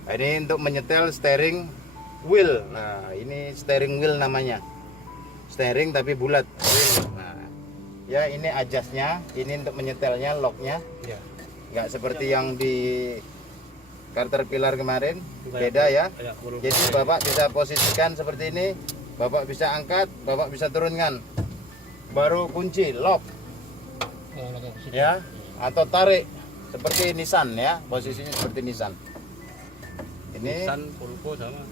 Nah, ini untuk menyetel steering wheel. Nah, ini steering wheel namanya. Steering tapi bulat. Nah, ya ini adjustnya, ini untuk menyetelnya, locknya. Ya. Nggak seperti yang di Caterpillar kemarin, beda ya. Jadi Bapak bisa posisikan seperti ini, Bapak bisa angkat, Bapak bisa turunkan. Baru kunci, lock. Ya, atau tarik seperti Nissan ya, posisinya seperti Nissan. Ini Nissan Pulpo sama.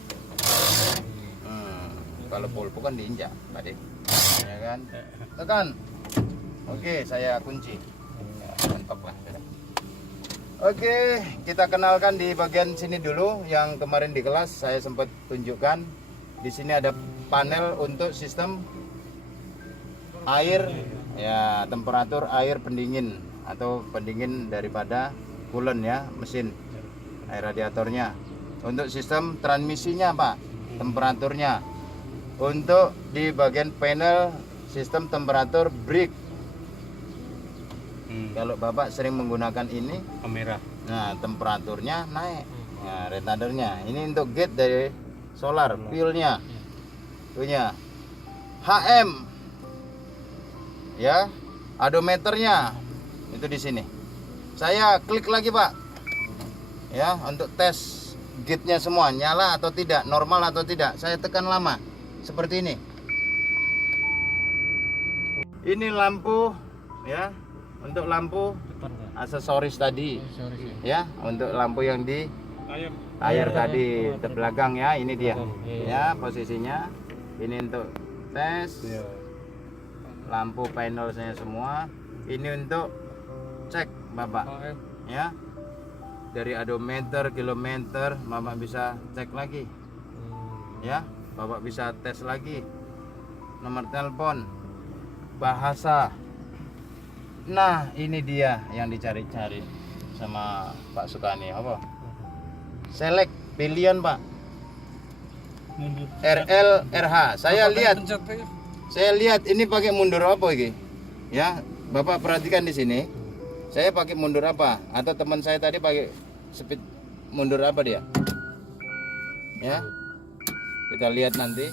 kalau Pulpo kan diinjak tadi, ya kan? Tekan. Oke, saya kunci. Ya, mantap lah. Oke, kita kenalkan di bagian sini dulu. Yang kemarin di kelas saya sempat tunjukkan. Di sini ada panel untuk sistem air, ya temperatur air pendingin atau pendingin daripada coolant ya, mesin air radiatornya. Untuk sistem transmisinya Pak, temperaturnya. Untuk di bagian panel sistem temperatur brake. Kalau Bapak sering menggunakan ini, Kamera. nah temperaturnya naik. Nah, retardernya. Ini untuk gate dari solar, fuelnya, itunya. HM, ya, odometernya itu di sini. Saya klik lagi Pak, ya, untuk tes gate-nya semua nyala atau tidak, normal atau tidak. Saya tekan lama, seperti ini. Ini lampu, ya. Untuk lampu aksesoris tadi, ya, untuk lampu yang di air tadi terbelakang ya, ini dia, ya posisinya. Ini untuk tes lampu panel saya semua. Ini untuk cek Bapak, ya, dari odometer, kilometer, Bapak bisa cek lagi, ya, Bapak bisa tes lagi. Nomor telepon, bahasa. Nah, ini dia yang dicari-cari sama Pak Sukani. Apa? Select pilihan Pak. RL RH. Saya lihat ini pakai mundur apa ini? Ya, Bapak perhatikan di sini. Saya pakai mundur apa? Atau teman saya tadi pakai speed mundur apa dia? Ya. Kita lihat nanti.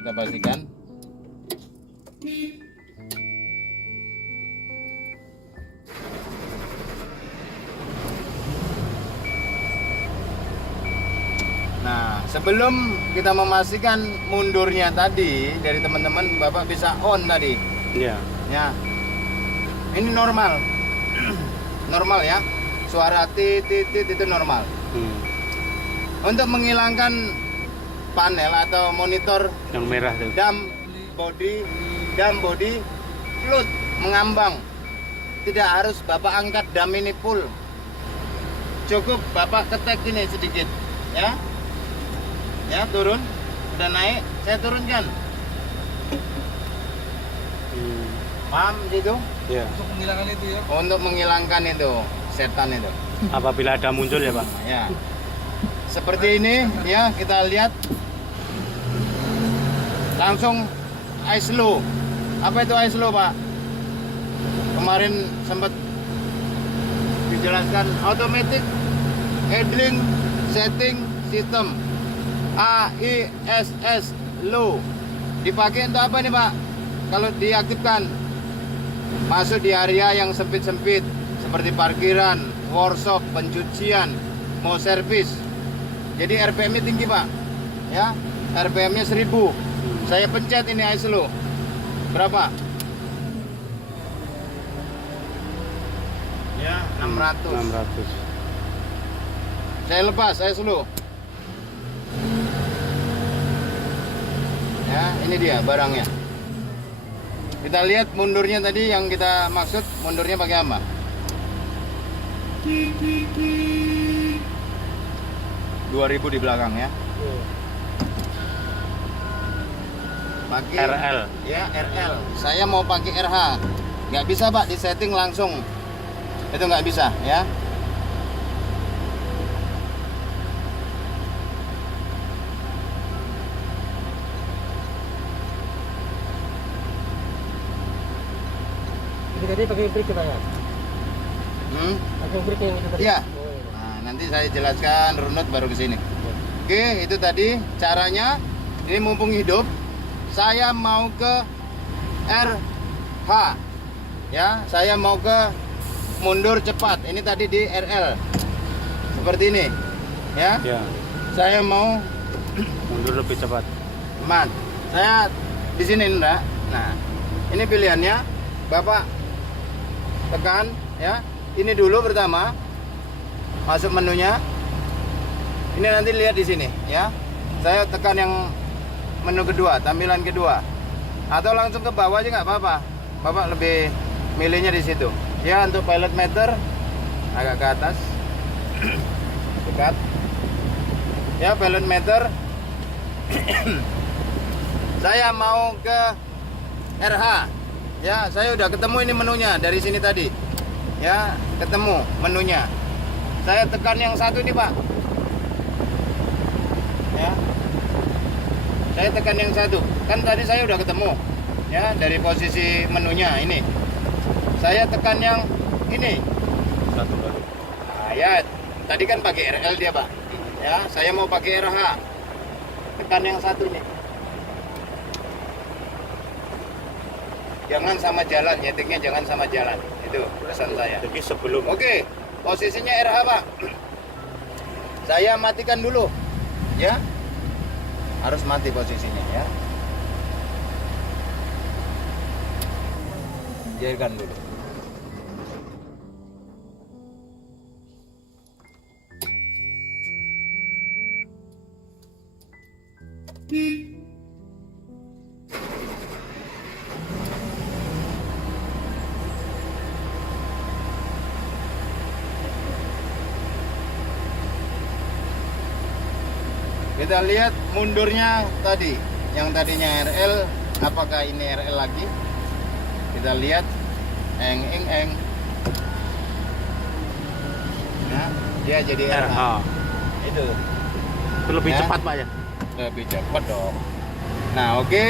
Kita pastikan. Nah, sebelum kita memastikan mundurnya tadi dari teman-teman, Bapak bisa on tadi. Iya. Ya. Ini normal. Normal ya. Suara titit itu normal. Untuk menghilangkan panel atau monitor Yang merah tuh. dam body float mengambang. Tidak harus Bapak angkat dam ini full. Cukup Bapak ketek ini sedikit, ya. Ya, turun, udah naik, saya turunkan. Paham itu? Iya. Untuk menghilangkan itu setan itu. Apabila ada muncul ya Pak. Ya. Seperti ini ya, kita lihat. Langsung ice low. Apa itu ice low, Pak? Kemarin sempat dijelaskan automatic idling setting system. AISS low. Dipakai untuk apa nih Pak? Kalau diaktifkan, masuk di area yang sempit-sempit seperti parkiran, workshop, pencucian, mau servis. Jadi RPM-nya tinggi Pak, ya, RPM-nya 1000. Saya pencet ini ISO low. Berapa? Ya, 600. 600. Saya lepas ISO low. Ya, ini dia barangnya. Kita lihat mundurnya tadi yang kita maksud, mundurnya pakai apa? Hmm. 2000 di belakang ya. Pakai RL. Ya, RL. Saya mau pakai RH. Nggak bisa, Pak, di setting langsung. Itu nggak bisa ya. Jadi tadi pakai break kita ya? Hmm? Pakai break yang itu tadi? Iya. Oh, iya. Nah, nanti saya jelaskan runut baru ke sini. Oke, itu tadi caranya. Ini mumpung hidup, saya mau ke RH. Ya, saya mau ke mundur cepat. Ini tadi di RL. Seperti ini. Ya. Ya. Saya mau Mundur lebih cepat. mat. Saya di sini, Indra. Nah, ini pilihannya. Bapak tekan ya. Ini dulu pertama. Masuk menunya. Ini nanti lihat di sini ya. Saya tekan yang menu kedua, tampilan kedua. Atau langsung ke bawah aja nggak apa-apa. Bapak lebih milihnya di situ. Ya, untuk pilot meter agak ke atas. Dekat. Ya, pilot meter. Saya mau ke RH. Ya, saya udah ketemu ini menunya dari sini tadi. Ya, ketemu menunya. Saya tekan yang satu ini, Pak. Ya. Saya tekan yang satu. Kan tadi saya udah ketemu. Ya, dari posisi menunya ini. Saya tekan yang ini. Satu kali. Nah, ya, tadi kan pakai RL dia, Pak. Ya, saya mau pakai RH. Tekan yang satu nih. Jangan sama jalan, nyetingnya jangan sama jalan. Itu pesan saya. Jadi sebelum Oke, posisinya RH, Pak. Saya matikan dulu. Ya. Harus mati posisinya ya. Biarkan dulu. Kita lihat mundurnya tadi, yang tadinya RL, apakah ini RL lagi? Kita lihat, eng. Nah, dia jadi RH. Itu lebih Ya. cepat Pak ya. lebih cepat dong. Nah, oke,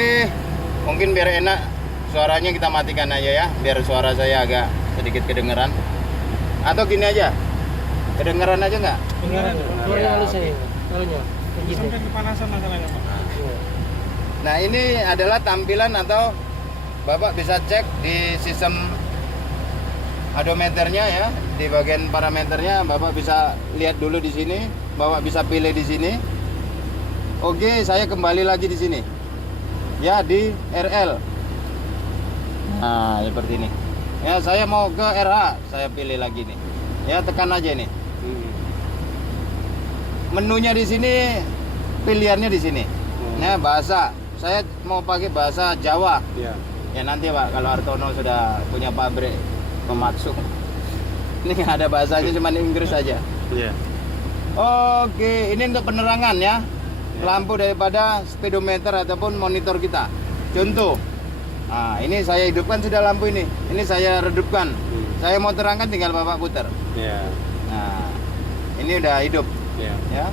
mungkin biar enak suaranya kita matikan aja ya, biar suara saya agak sedikit kedengeran. Atau gini aja, kedengeran aja nggak? Kedengaran. Suaranya halus oke. ya. Halunya. Begini. Sampai kepanasan masalahnya Pak. Iya. Nah, ini adalah tampilan atau Bapak bisa cek di sistem odometernya ya, di bagian parameternya Bapak bisa lihat dulu di sini, Bapak bisa pilih di sini. Oke, saya kembali lagi di sini. Ya, di RL. Nah, seperti ini. Ya, saya mau ke RH, saya pilih lagi nih. Ya, tekan aja nih. Menunya di sini, pilihannya di sini. Ya, bahasa. Saya mau pakai bahasa Jawa. Iya. Ya nanti Pak, kalau Hartono sudah punya pabrik pemaksud. Ini nggak ada bahasanya, cuma Inggris saja. Iya. Oke, ini untuk penerangan ya. Lampu daripada speedometer ataupun monitor kita. Contoh. Nah, ini saya hidupkan sudah lampu ini. Ini saya redupkan. Saya mau terangkan tinggal Bapak putar. Iya. Nah, ini udah hidup Iya. ya.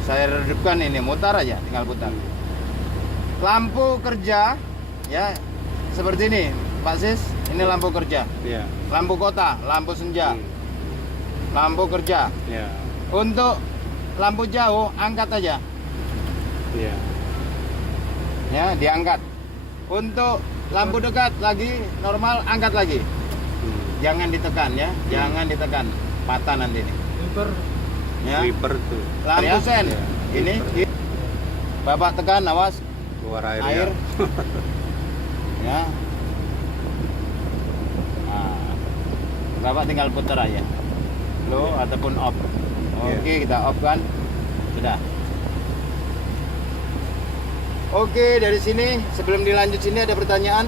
Saya redupkan ini, mutar aja, tinggal putar. Lampu kerja ya seperti ini, Pak Sis. Ini lampu kerja. Iya. Lampu kota, lampu senja, lampu kerja. Iya. Untuk lampu jauh angkat aja, Iya. ya diangkat. Untuk lampu dekat lagi normal angkat lagi. Jangan ditekan ya, jangan ditekan, patah nanti ini. Wiper. Ya. Wiper tuh. Lampu Ya. sen, Iya. ini Bapak tekan, awas Keluar air. air. Ya. Ya. Nah, Bapak tinggal putar aja, low ataupun off. Oke, kita off kan, sudah. Oke, dari sini sebelum dilanjut sini ada pertanyaan.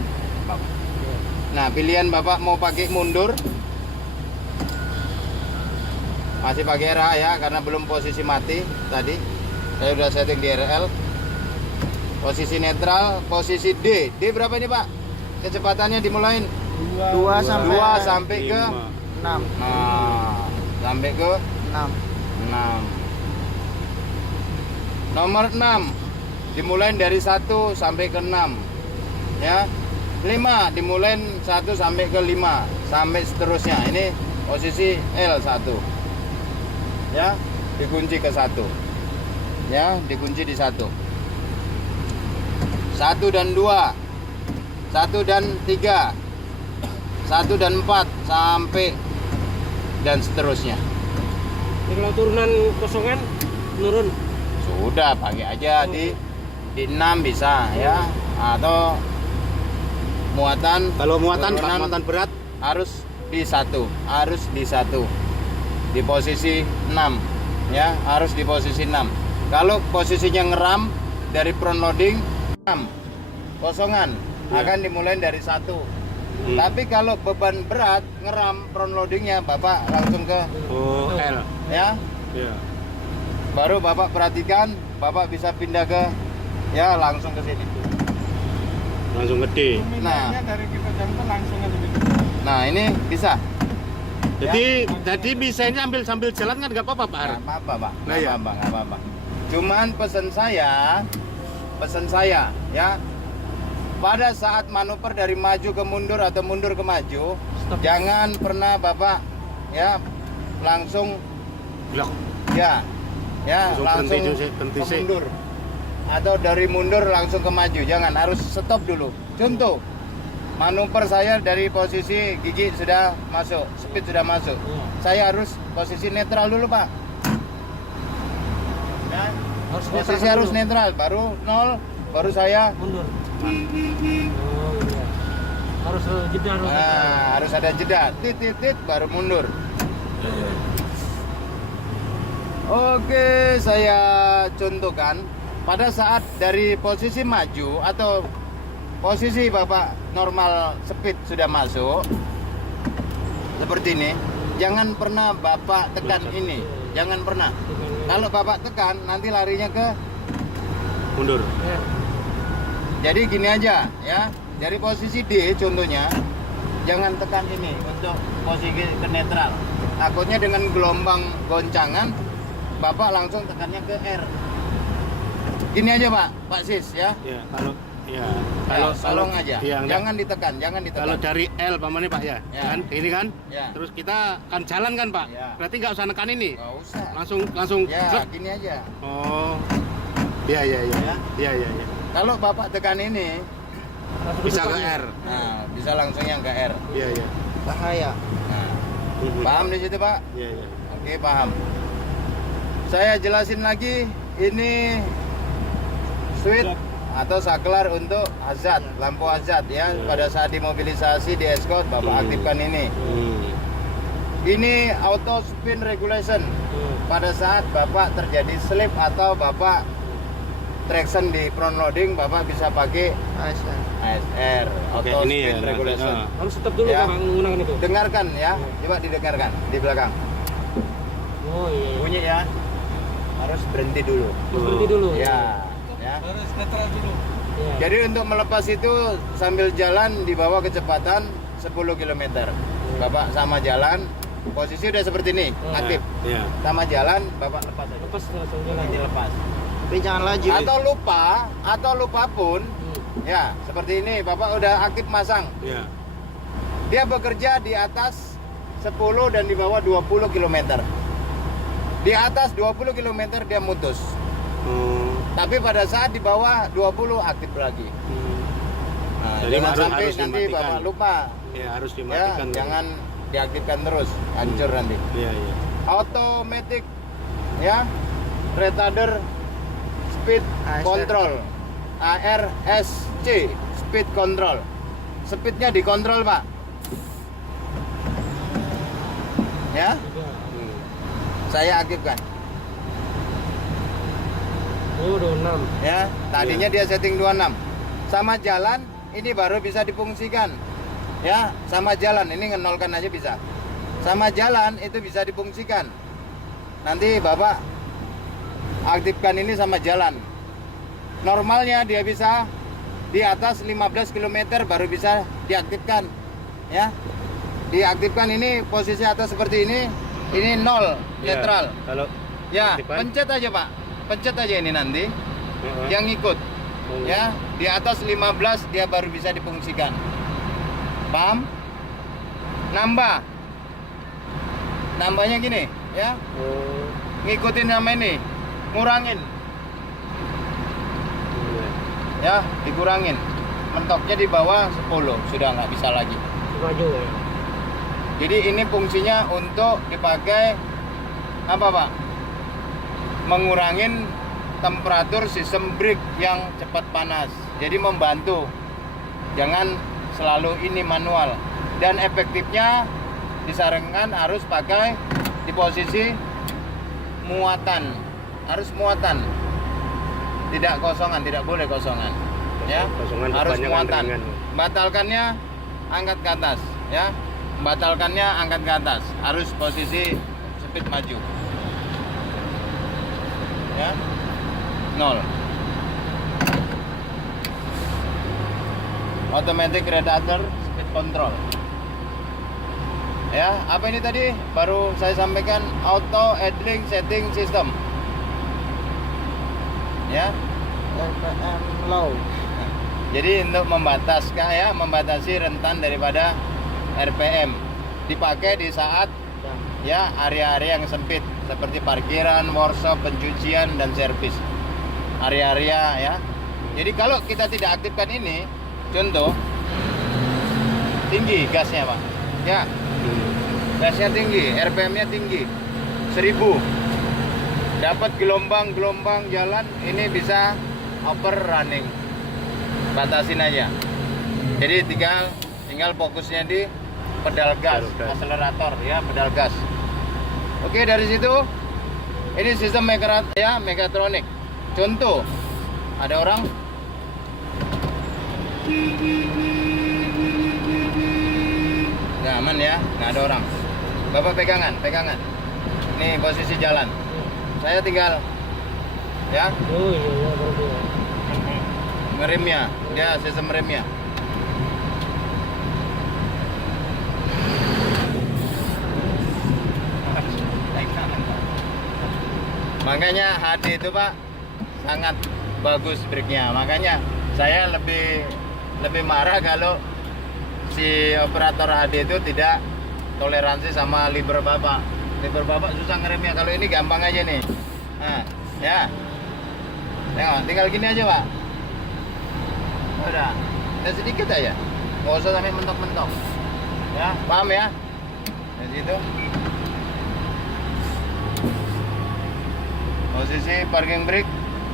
Nah, pilihan Bapak mau pakai mundur. Masih pakai RA ya, karena belum posisi mati tadi. Saya udah setting di RL. Posisi netral, posisi D. D berapa ini, Pak? Kecepatannya dimulain 2 sampai 2 sampai ke 6. Nah, sampai ke 6. 6. Nomor 6 dimulai dari 1 sampai ke 6. Ya. 5 dimulai 1 sampai ke 5 sampai seterusnya. Ini posisi L1. Ya, dikunci ke 1. Ya, dikunci di 1. 1 dan 2. 1 dan 3. 1 dan 4 sampai dan seterusnya. Jadi kalau turunan kosongan nurun. Sudah pakai aja di 6 bisa ya, atau muatan Kalau muatan turunan muatan berat harus di 1, harus di 1 di posisi 6 ya, harus di posisi 6. Kalau posisinya ngeram dari front loading 6 kosongan Ya. akan dimulai dari 1. Tapi kalau beban berat ngeram front loadingnya Bapak langsung ke oh L. ya, Iya. baru Bapak perhatikan, Bapak bisa pindah ke ya langsung ke sini. Langsung gede. Nah, dari kita jangkau langsung aja gitu. nah ini bisa. Jadi bisanya ambil sambil jalan kan nggak apa-apa Pak Har? Nggak apa-apa, Pak. Nah, Nggak ya. apa-apa, nggak apa-apa. Cuman pesan saya ya, pada saat manuver dari maju ke mundur atau mundur ke maju, Stop. jangan pernah Bapak ya langsung Blok. ya Langsung langsung berhenti ke sih. mundur atau dari mundur langsung ke maju, jangan, harus stop dulu. Contoh manuver saya dari posisi gigi sudah masuk, speed sudah masuk, Iya. saya harus posisi netral dulu, Pak ya, Harus posisi netral harus dulu. netral, baru 0 baru saya Mundur. Oh iya. Harus jeda harus. harus ada jeda, tit baru mundur. Oke, saya contohkan pada saat dari posisi maju atau posisi Bapak normal speed sudah masuk seperti ini, jangan pernah Bapak tekan ini, jangan pernah. Kalau Bapak tekan nanti larinya ke, Mundur. jadi gini aja ya, dari posisi D contohnya, jangan tekan ini untuk posisi ke netral, takutnya dengan gelombang goncangan Bapak langsung tekannya ke R. Gini aja Pak Sis ya. Ya, kalau Kalau tolong aja, iya, enggak. jangan ditekan. Kalau dari L pamannya Pak ya, Ya. kan ini kan, Ya. terus kita kan jalan kan Pak, Ya. berarti nggak usah nekan ini, Nggak usah. langsung Ya, zep. gini aja. Oh, iya, Ya. Kalau Bapak tekan ini, bisa ke R, nah, bisa langsung yang ke R. iya, Bahaya. Nah, paham di situ Pak? iya, Oke, paham. Saya jelasin lagi, ini switch atau saklar untuk hazard, lampu hazard ya. Pada saat dimobilisasi di escort, Bapak aktifkan ini. Ini auto spin regulation. Pada saat Bapak terjadi slip atau Bapak traction di front loading, Bapak bisa pakai ASR, Oke, auto ini spin ya, regulation. Harus stop dulu Ya. Pak menggunakan itu. Dengarkan ya, coba didengarkan di belakang. Oh iya. Bunyi ya, harus berhenti dulu. Terus berhenti dulu. Ya. Harus netral dulu. Iya. Jadi untuk melepas itu sambil jalan di bawah kecepatan 10 km. Bapak sama jalan, posisi udah seperti ini, aktif. iya. Sama jalan, Bapak lepas aja. Lepas langsung jalan. Nanti lepas. Tapi jangan laju. Atau lupa pun, ya seperti ini, Bapak udah aktif masang. Iya. Dia bekerja di atas 10 dan di bawah 20 km. Di atas 20 km dia mutus. Tapi pada saat di bawah 20 aktif lagi. Nah, Jadi jangan sampai harus nanti dimatikan. Bapak lupa. Ya, harus Ya, dimatikan. jangan diaktifkan terus, hancur nanti. Iya, iya. Automatic ya, retarder speed control, ARSC, speed control. Speednya dikontrol Pak. Ya, saya aktifkan. Oh, 26. Ya, tadinya dia setting 26. Sama jalan ini baru bisa difungsikan. Ya, sama jalan ini ngenolkan aja bisa. Sama jalan itu bisa difungsikan. Nanti Bapak aktifkan ini sama jalan. Normalnya dia bisa di atas 15 km baru bisa diaktifkan. Ya. Diaktifkan ini posisi atas seperti ini 0 Ya, netral. kalau Ya, aktifkan. pencet aja Pak. Pencet aja ini nanti yang ikut. Oh. Ya, di atas 15 dia baru bisa difungsikan. Paham? Nambah. Nambahnya gini, ya. Oh, Ngikutin sama ini. Ngurangin, iya. ya, dikurangin. Mentoknya di bawah 10, sudah nggak bisa lagi. Maju ya. Jadi ini fungsinya untuk dipakai apa, Pak? Mengurangin temperatur sistem brake yang cepat panas. Jadi membantu. Jangan selalu ini manual. Dan efektifnya disarankan harus pakai di posisi muatan. Harus muatan. Tidak kosongan, tidak boleh kosongan. Ya, Kosongan harus depannya kan muatan. ringan. Batalkannya angkat ke atas, ya. Batalkannya angkat ke atas. Harus posisi speed maju. Ya. 0. Automatic radiator speed control. Ya, apa ini tadi? Baru saya sampaikan auto idling setting system. Ya. RPM low. Jadi untuk membatasi rentan daripada RPM dipakai di saat ya area-area yang sempit seperti parkiran, workshop, pencucian dan servis. Area-area ya. Jadi kalau kita tidak aktifkan ini, contoh tinggi gasnya, Pak. Ya, gasnya tinggi, RPM-nya tinggi. 1000. Dapat gelombang-gelombang jalan ini bisa overrunning. Batasin aja. Jadi tinggal fokusnya di pedal gas, Pedal gas. akselerator ya, pedal gas. Oke, dari situ ini sistem mekatronik. Contoh, ada orang nggak aman ya, nggak ada orang. Bapak pegangan. Ini posisi jalan. Saya tinggal ya Oh iya, iya, baru ya. ngeremnya, dia sistem remnya. Makanya HD itu Pak sangat bagus brake-nya. Makanya saya lebih marah kalau si operator HD itu tidak toleransi sama liver Bapak. Liver Bapak susah ngeremnya. Kalau ini gampang aja nih. Nah, ya. Tengok, tinggal gini aja Pak. Udah, dan sedikit aja. Nggak usah sampai mentok-mentok. Ya, paham ya? Dari situ. Posisi parking brake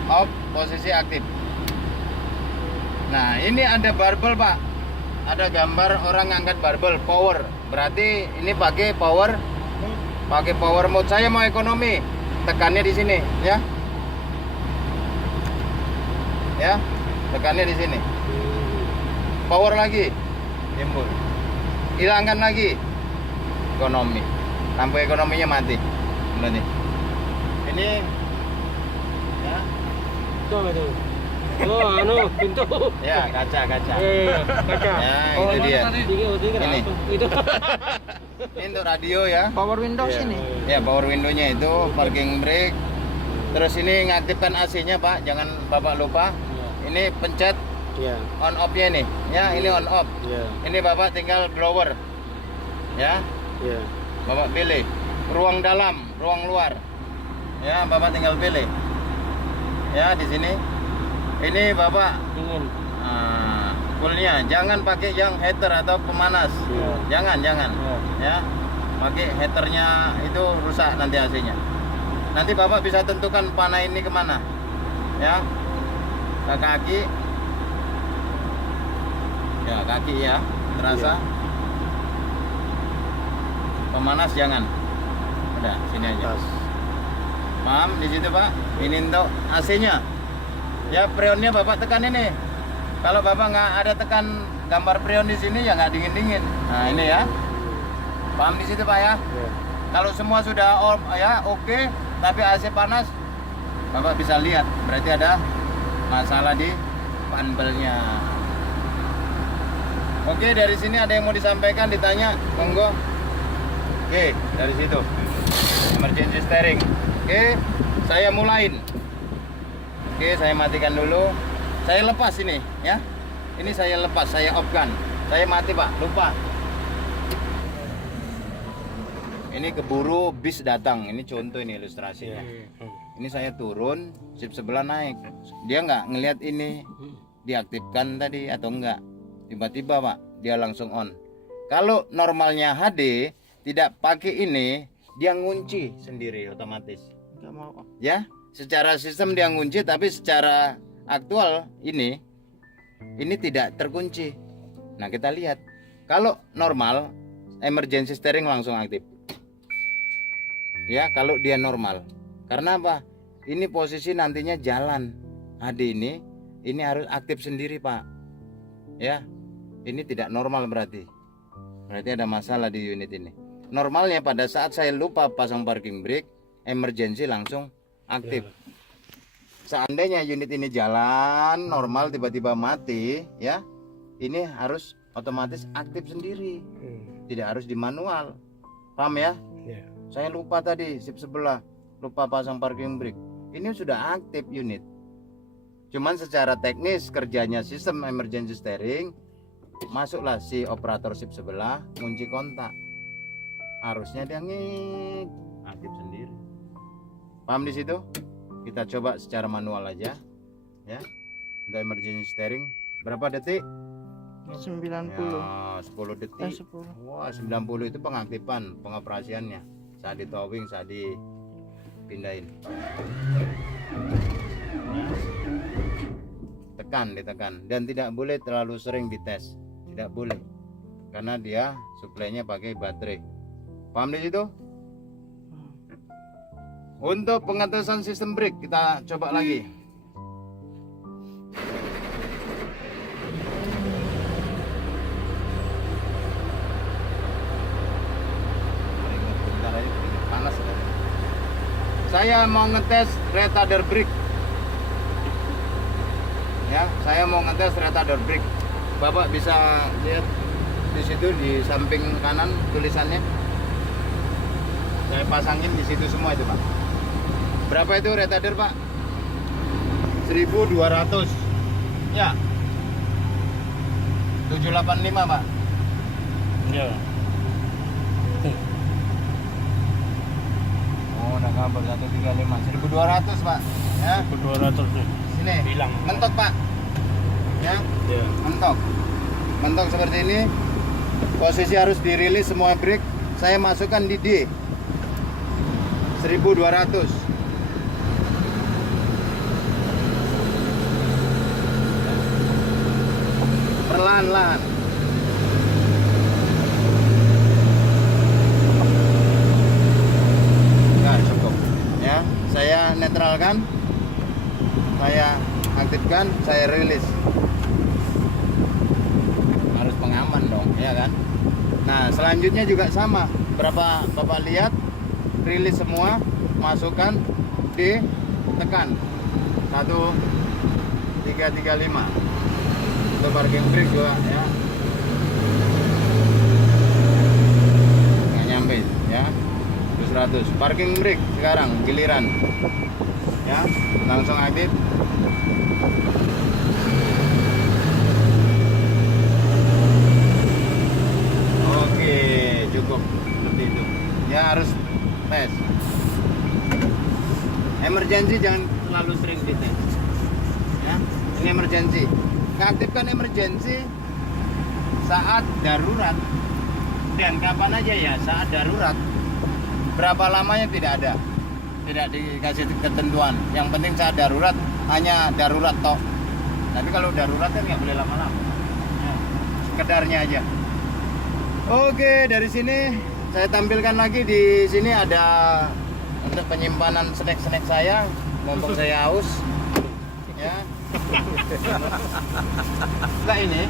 off, posisi aktif. Nah, ini ada barbel, Pak. Ada gambar orang ngangkat barbel power. Berarti ini pakai power mode. Saya mau ekonomi. Tekannya di sini, ya. Ya, tekannya di sini. Power lagi, timbul. Hilangkan lagi, ekonomi. Lampu ekonominya mati. Berarti. Ini, ya, Itu apa itu? Oh, pintu. ya kaca. Kaca. Ya, itu dia. Ini. Itu. Ini untuk radio ya. Power Windows Iya. ini. Ya, power window-nya itu, parking brake. Terus ini ngaktifkan AC-nya, Pak. Jangan Bapak lupa. Ini pencet Iya. on off-nya nih. Ya, ini on off. Iya. Ini Bapak tinggal blower. Ya, Iya. Bapak pilih ruang dalam, ruang luar. Ya, Bapak tinggal pilih. Ya, di sini. Ini Bapak Dingin. coolnya jangan pakai yang heater atau pemanas. Iya. Jangan. Ya. Pakai heaternya itu rusak nanti AC-nya. Nanti Bapak bisa tentukan panah ini kemana. Ya. Ke kaki. Ya, kaki ya. Terasa. Iya. Pemanas jangan. Udah, sini aja. Tas. Paham di situ Pak? Ini untuk AC-nya. Ya freonnya Bapak tekan ini. Kalau Bapak nggak ada tekan gambar freon di sini ya nggak dingin-dingin. Nah ini ya. Paham di situ Pak ya? Ya. Kalau semua sudah ya oke, tapi AC panas, Bapak bisa lihat berarti ada masalah di panbelnya. Oke, dari sini ada yang mau disampaikan, ditanya, monggo. Oke, dari situ emergency steering. Oke, saya mulain. Oke, saya matikan dulu. Saya lepas ini ya. Ini saya lepas, saya off-kan. Saya mati Pak, lupa. Ini keburu bis datang. Ini contoh ini ilustrasinya. Ini saya turun, sip sebelah naik. Dia nggak ngelihat ini diaktifkan tadi atau enggak. Tiba-tiba Pak, dia langsung on. Kalau normalnya HD tidak pakai ini, dia ngunci sendiri otomatis. Nggak mau. Ya, secara sistem dia ngunci, tapi secara aktual ini tidak terkunci. Nah kita lihat, kalau normal emergency steering langsung aktif. Ya, kalau dia normal. Karena apa? Ini posisi nantinya jalan HD ini harus aktif sendiri Pak. Ya, ini tidak normal berarti ada masalah di unit ini. Normalnya pada saat saya lupa pasang parking brake, emergency langsung aktif. Seandainya unit ini jalan normal tiba-tiba mati, ya, ini harus otomatis aktif sendiri, tidak harus di manual. Paham ya? Ya. Saya lupa tadi sip sebelah, lupa pasang parking brake. Ini sudah aktif unit. Cuman secara teknis kerjanya sistem emergency steering, masuklah si operator sip sebelah, kunci kontak. Harusnya dia ngik, aktif sendiri. Paham di situ? Kita coba secara manual aja, ya. Untuk emergency steering, berapa detik? 90. Ya, 10 detik. 10. Wah, 90 itu pengaktifan, pengoperasiannya. Saat di towing, saat dipindahin. Ditekan, dan tidak boleh terlalu sering dites. Tidak boleh. Karena dia suplainya pakai baterai. Paham di situ? Untuk pengetesan sistem brake kita coba lagi. Bentar aja, panas ya. Saya mau ngetes retarder brake. Ya, saya mau ngetes retarder brake. Bapak bisa lihat di situ di samping kanan tulisannya. Saya pasangin di situ semua itu, Pak. Berapa itu retarder, Pak? 1200. Ya. 785, Pak. Ya. Oh, udah kabel 135. 1200, Pak. Ya. 200 nih. Sini. Bilang. Mentok, Pak. Ya. Ya. Mentok. Mentok seperti ini. Posisi harus dirilis semua brake. Saya masukkan di D. 1200. Perlahan-lahan. Nah, cukup. Ya, saya netralkan. Saya aktifkan, saya rilis. Harus pengaman dong, ya kan? Nah, selanjutnya juga sama. Berapa Bapak lihat? Rilis semua, masukkan, ditekan 1335. Untuk parking brake juga ya, nggak nyampe ya, 100. Parking brake sekarang giliran ya, langsung aktif. Oke, cukup seperti itu ya, harus tes. Emergency jangan terlalu sering dites ya. Ini emergency, aktifkan emergency saat darurat, dan kapan aja ya saat darurat. Berapa lamanya tidak ada, tidak dikasih ketentuan. Yang penting saat darurat, hanya darurat tok. Tapi kalau darurat kan nggak boleh lama-lama ya, sekedarnya aja. Oke, dari sini saya tampilkan lagi. Di sini ada untuk penyimpanan snack-snack saya, mumpung saya haus. Ya. Buka ini.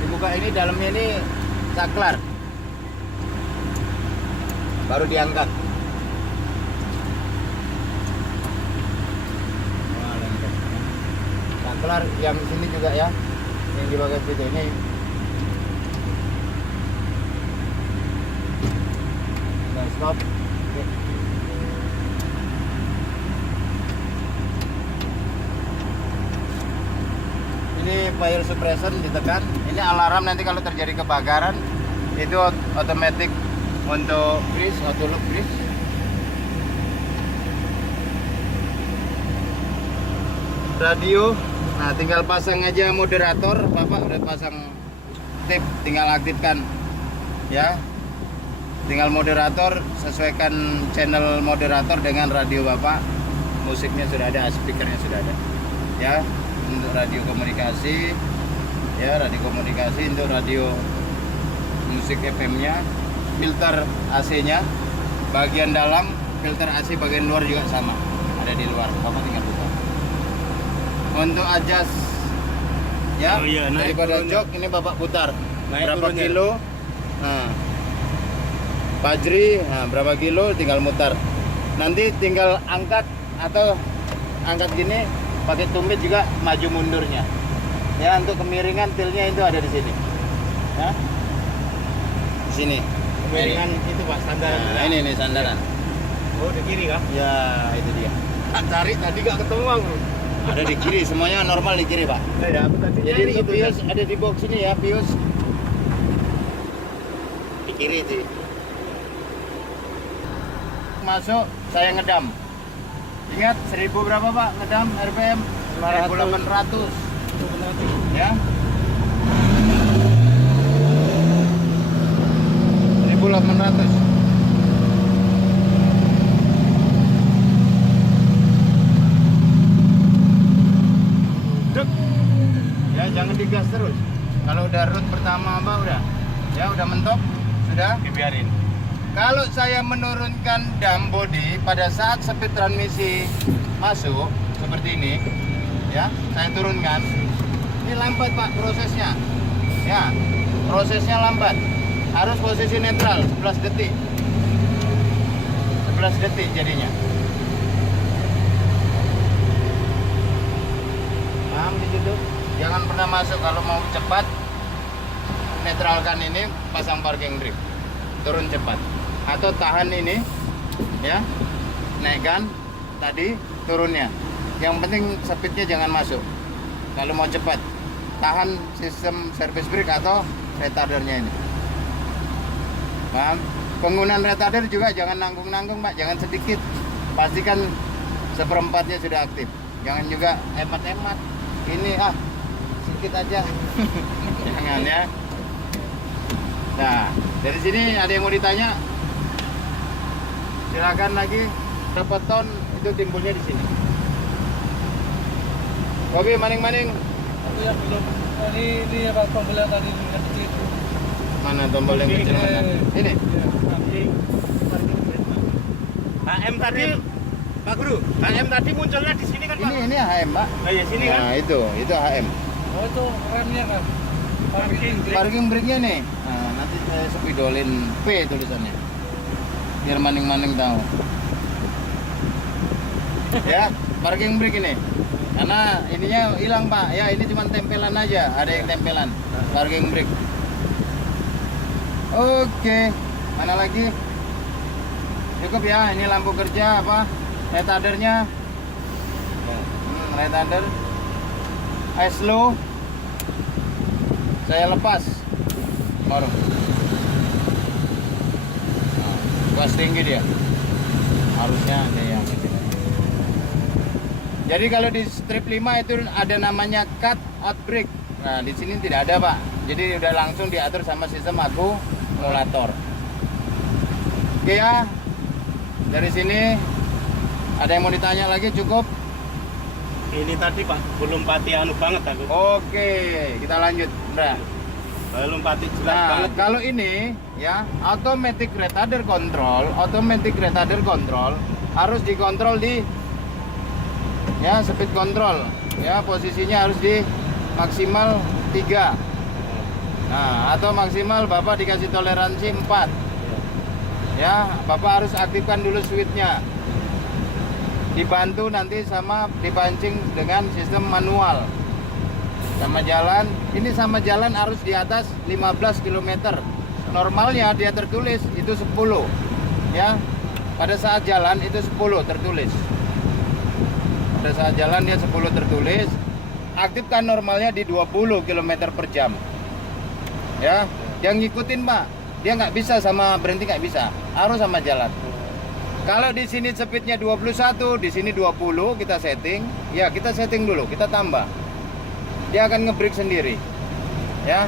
Dibuka ini, dalamnya ini saklar. Baru diangkat. Wah, lengket. Saklar yang sini juga ya. Yang di bagian situ ini. Nah, stop. Oke. Ini fire suppression ditekan. Ini alarm nanti kalau terjadi kebakaran itu otomatis untuk grease, auto loop grease. Radio, nah tinggal pasang aja moderator, Bapak udah pasang tip, tinggal aktifkan ya. Tinggal moderator, sesuaikan channel moderator dengan radio Bapak. Musiknya sudah ada, speakernya sudah ada ya. Untuk radio komunikasi ya, radio komunikasi. Untuk radio musik FM-nya, filter AC-nya bagian dalam, filter AC bagian luar juga sama, ada di luar, Bapak tinggal buka. Untuk adjust ya, Oh iya, naik daripada turunnya. jok ini Bapak putar Naik berapa turunnya. kilo, nah Fajri, nah berapa kilo tinggal mutar, nanti tinggal angkat atau angkat gini pakai tumit juga maju mundurnya ya. Untuk kemiringan tilnya itu ada di sini ya, di sini Kemiringan itu Pak standar. nah, ini sandaran Oh, di kiri kah? ya, itu dia Tak cari tadi gak ketemu aku. ada di kiri, semuanya normal di kiri Pak. Ya, aku tadi Jadi nyari untuk itu, bios ada di box ini ya, bios di kiri sih. Masuk saya ngedam. Ingat 1000 berapa Pak ngedam RPM? 1800 ya. 1800. Dek. Ya jangan digas terus. Kalau udah root pertama Mbak udah mentok, sudah dibiarin. kalau saya menurunkan dam body pada saat speed transmisi masuk seperti ini, ya, saya turunkan. Ini lambat Pak prosesnya. Ya, prosesnya lambat. Harus posisi netral 11 detik. 11 detik jadinya. Paham di situ? Jangan pernah masuk kalau mau cepat. Netralkan ini, pasang parking brake. Turun cepat. Atau tahan ini ya, naikkan tadi, turunnya. Yang penting speednya jangan masuk. Kalau mau cepat, tahan sistem service brake atau retardernya ini. Paham? Penggunaan retarder juga jangan nanggung-nanggung Pak, jangan sedikit. Pastikan seperempatnya sudah aktif. Jangan juga hemat-hemat. Ini sedikit aja. Jangan ya. Nah, dari sini ada yang mau ditanya? Silakan lagi. Berapa ton itu timbulnya di sini? Kopi maning-maning. Yang belum. Ini apa tombol yang tadi yang kecil itu. Mana tombol yang kecil mana? Ini. HM tadi, Pak Guru, HM tadi munculnya di sini kan Pak? Ini HM, Pak. Oh iya sini kan? Nah, itu HM. Oh, itu remnya kan. Parking brake-nya nih. Nah, nanti saya spidolin P tulisannya. Biar maning-maning tahu. Ya, parking brake ini. Karena ininya hilang, Pak. Ya, ini cuma tempelan aja. Ada yang tempelan. Parking brake. Oke. Mana lagi? Cukup ya. Ini lampu kerja apa? Retardernya. Retarder. Slow. Saya lepas baru gas tinggi dia, harusnya ada yang kecil. Jadi kalau di strip 5 itu ada namanya cut out brake. Nah di sini tidak ada Pak, jadi udah langsung diatur sama sistem akumulator. Oke ya, dari sini ada yang mau ditanya lagi? Cukup? Ini tadi Pak, belum pati anu banget aku. Oke, kita lanjut. Nah, lompati jelas Nah, banget. kalau ini ya automatic retarder control harus dikontrol di ya speed control ya, posisinya harus di maksimal 3. Nah, atau maksimal Bapak dikasih toleransi 4. Ya, Bapak harus aktifkan dulu switchnya. Dibantu nanti sama dipancing dengan sistem manual. Sama jalan, ini sama jalan harus di atas 15 km. Normalnya dia tertulis itu 10. Ya. Pada saat jalan itu 10 tertulis. Pada saat jalan dia 10 tertulis. Aktifkan normalnya di 20 km per jam. Ya, yang ngikutin Pak, dia nggak bisa sama berhenti, nggak bisa, harus sama jalan. Kalau di sini speednya 21, di sini 20, kita setting. Ya, kita setting dulu, kita tambah. Dia akan nge-brake sendiri. Ya.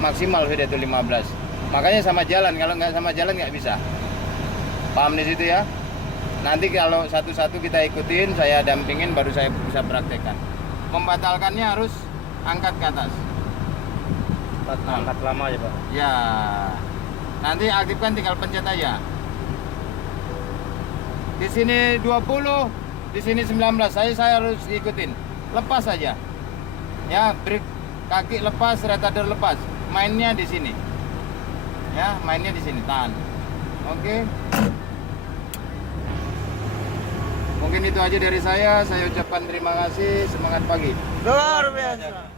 Maksimal sudah itu 15. Makanya sama jalan, kalau nggak sama jalan nggak bisa. Paham di situ ya? Nanti kalau satu-satu kita ikutin, saya dampingin baru saya bisa praktekkan. Membatalkannya harus angkat ke atas. Angkat lama ya Pak. Ya. Nanti aktifkan, tinggal pencet aja. Di sini 20, di sini 19. Saya harus ikutin. Lepas aja. Ya, brake kaki lepas, retarder lepas. Mainnya di sini. Ya, mainnya di sini. Tahan. Oke. Mungkin itu aja dari saya. Saya ucapkan terima kasih. Semangat pagi. Luar biasa.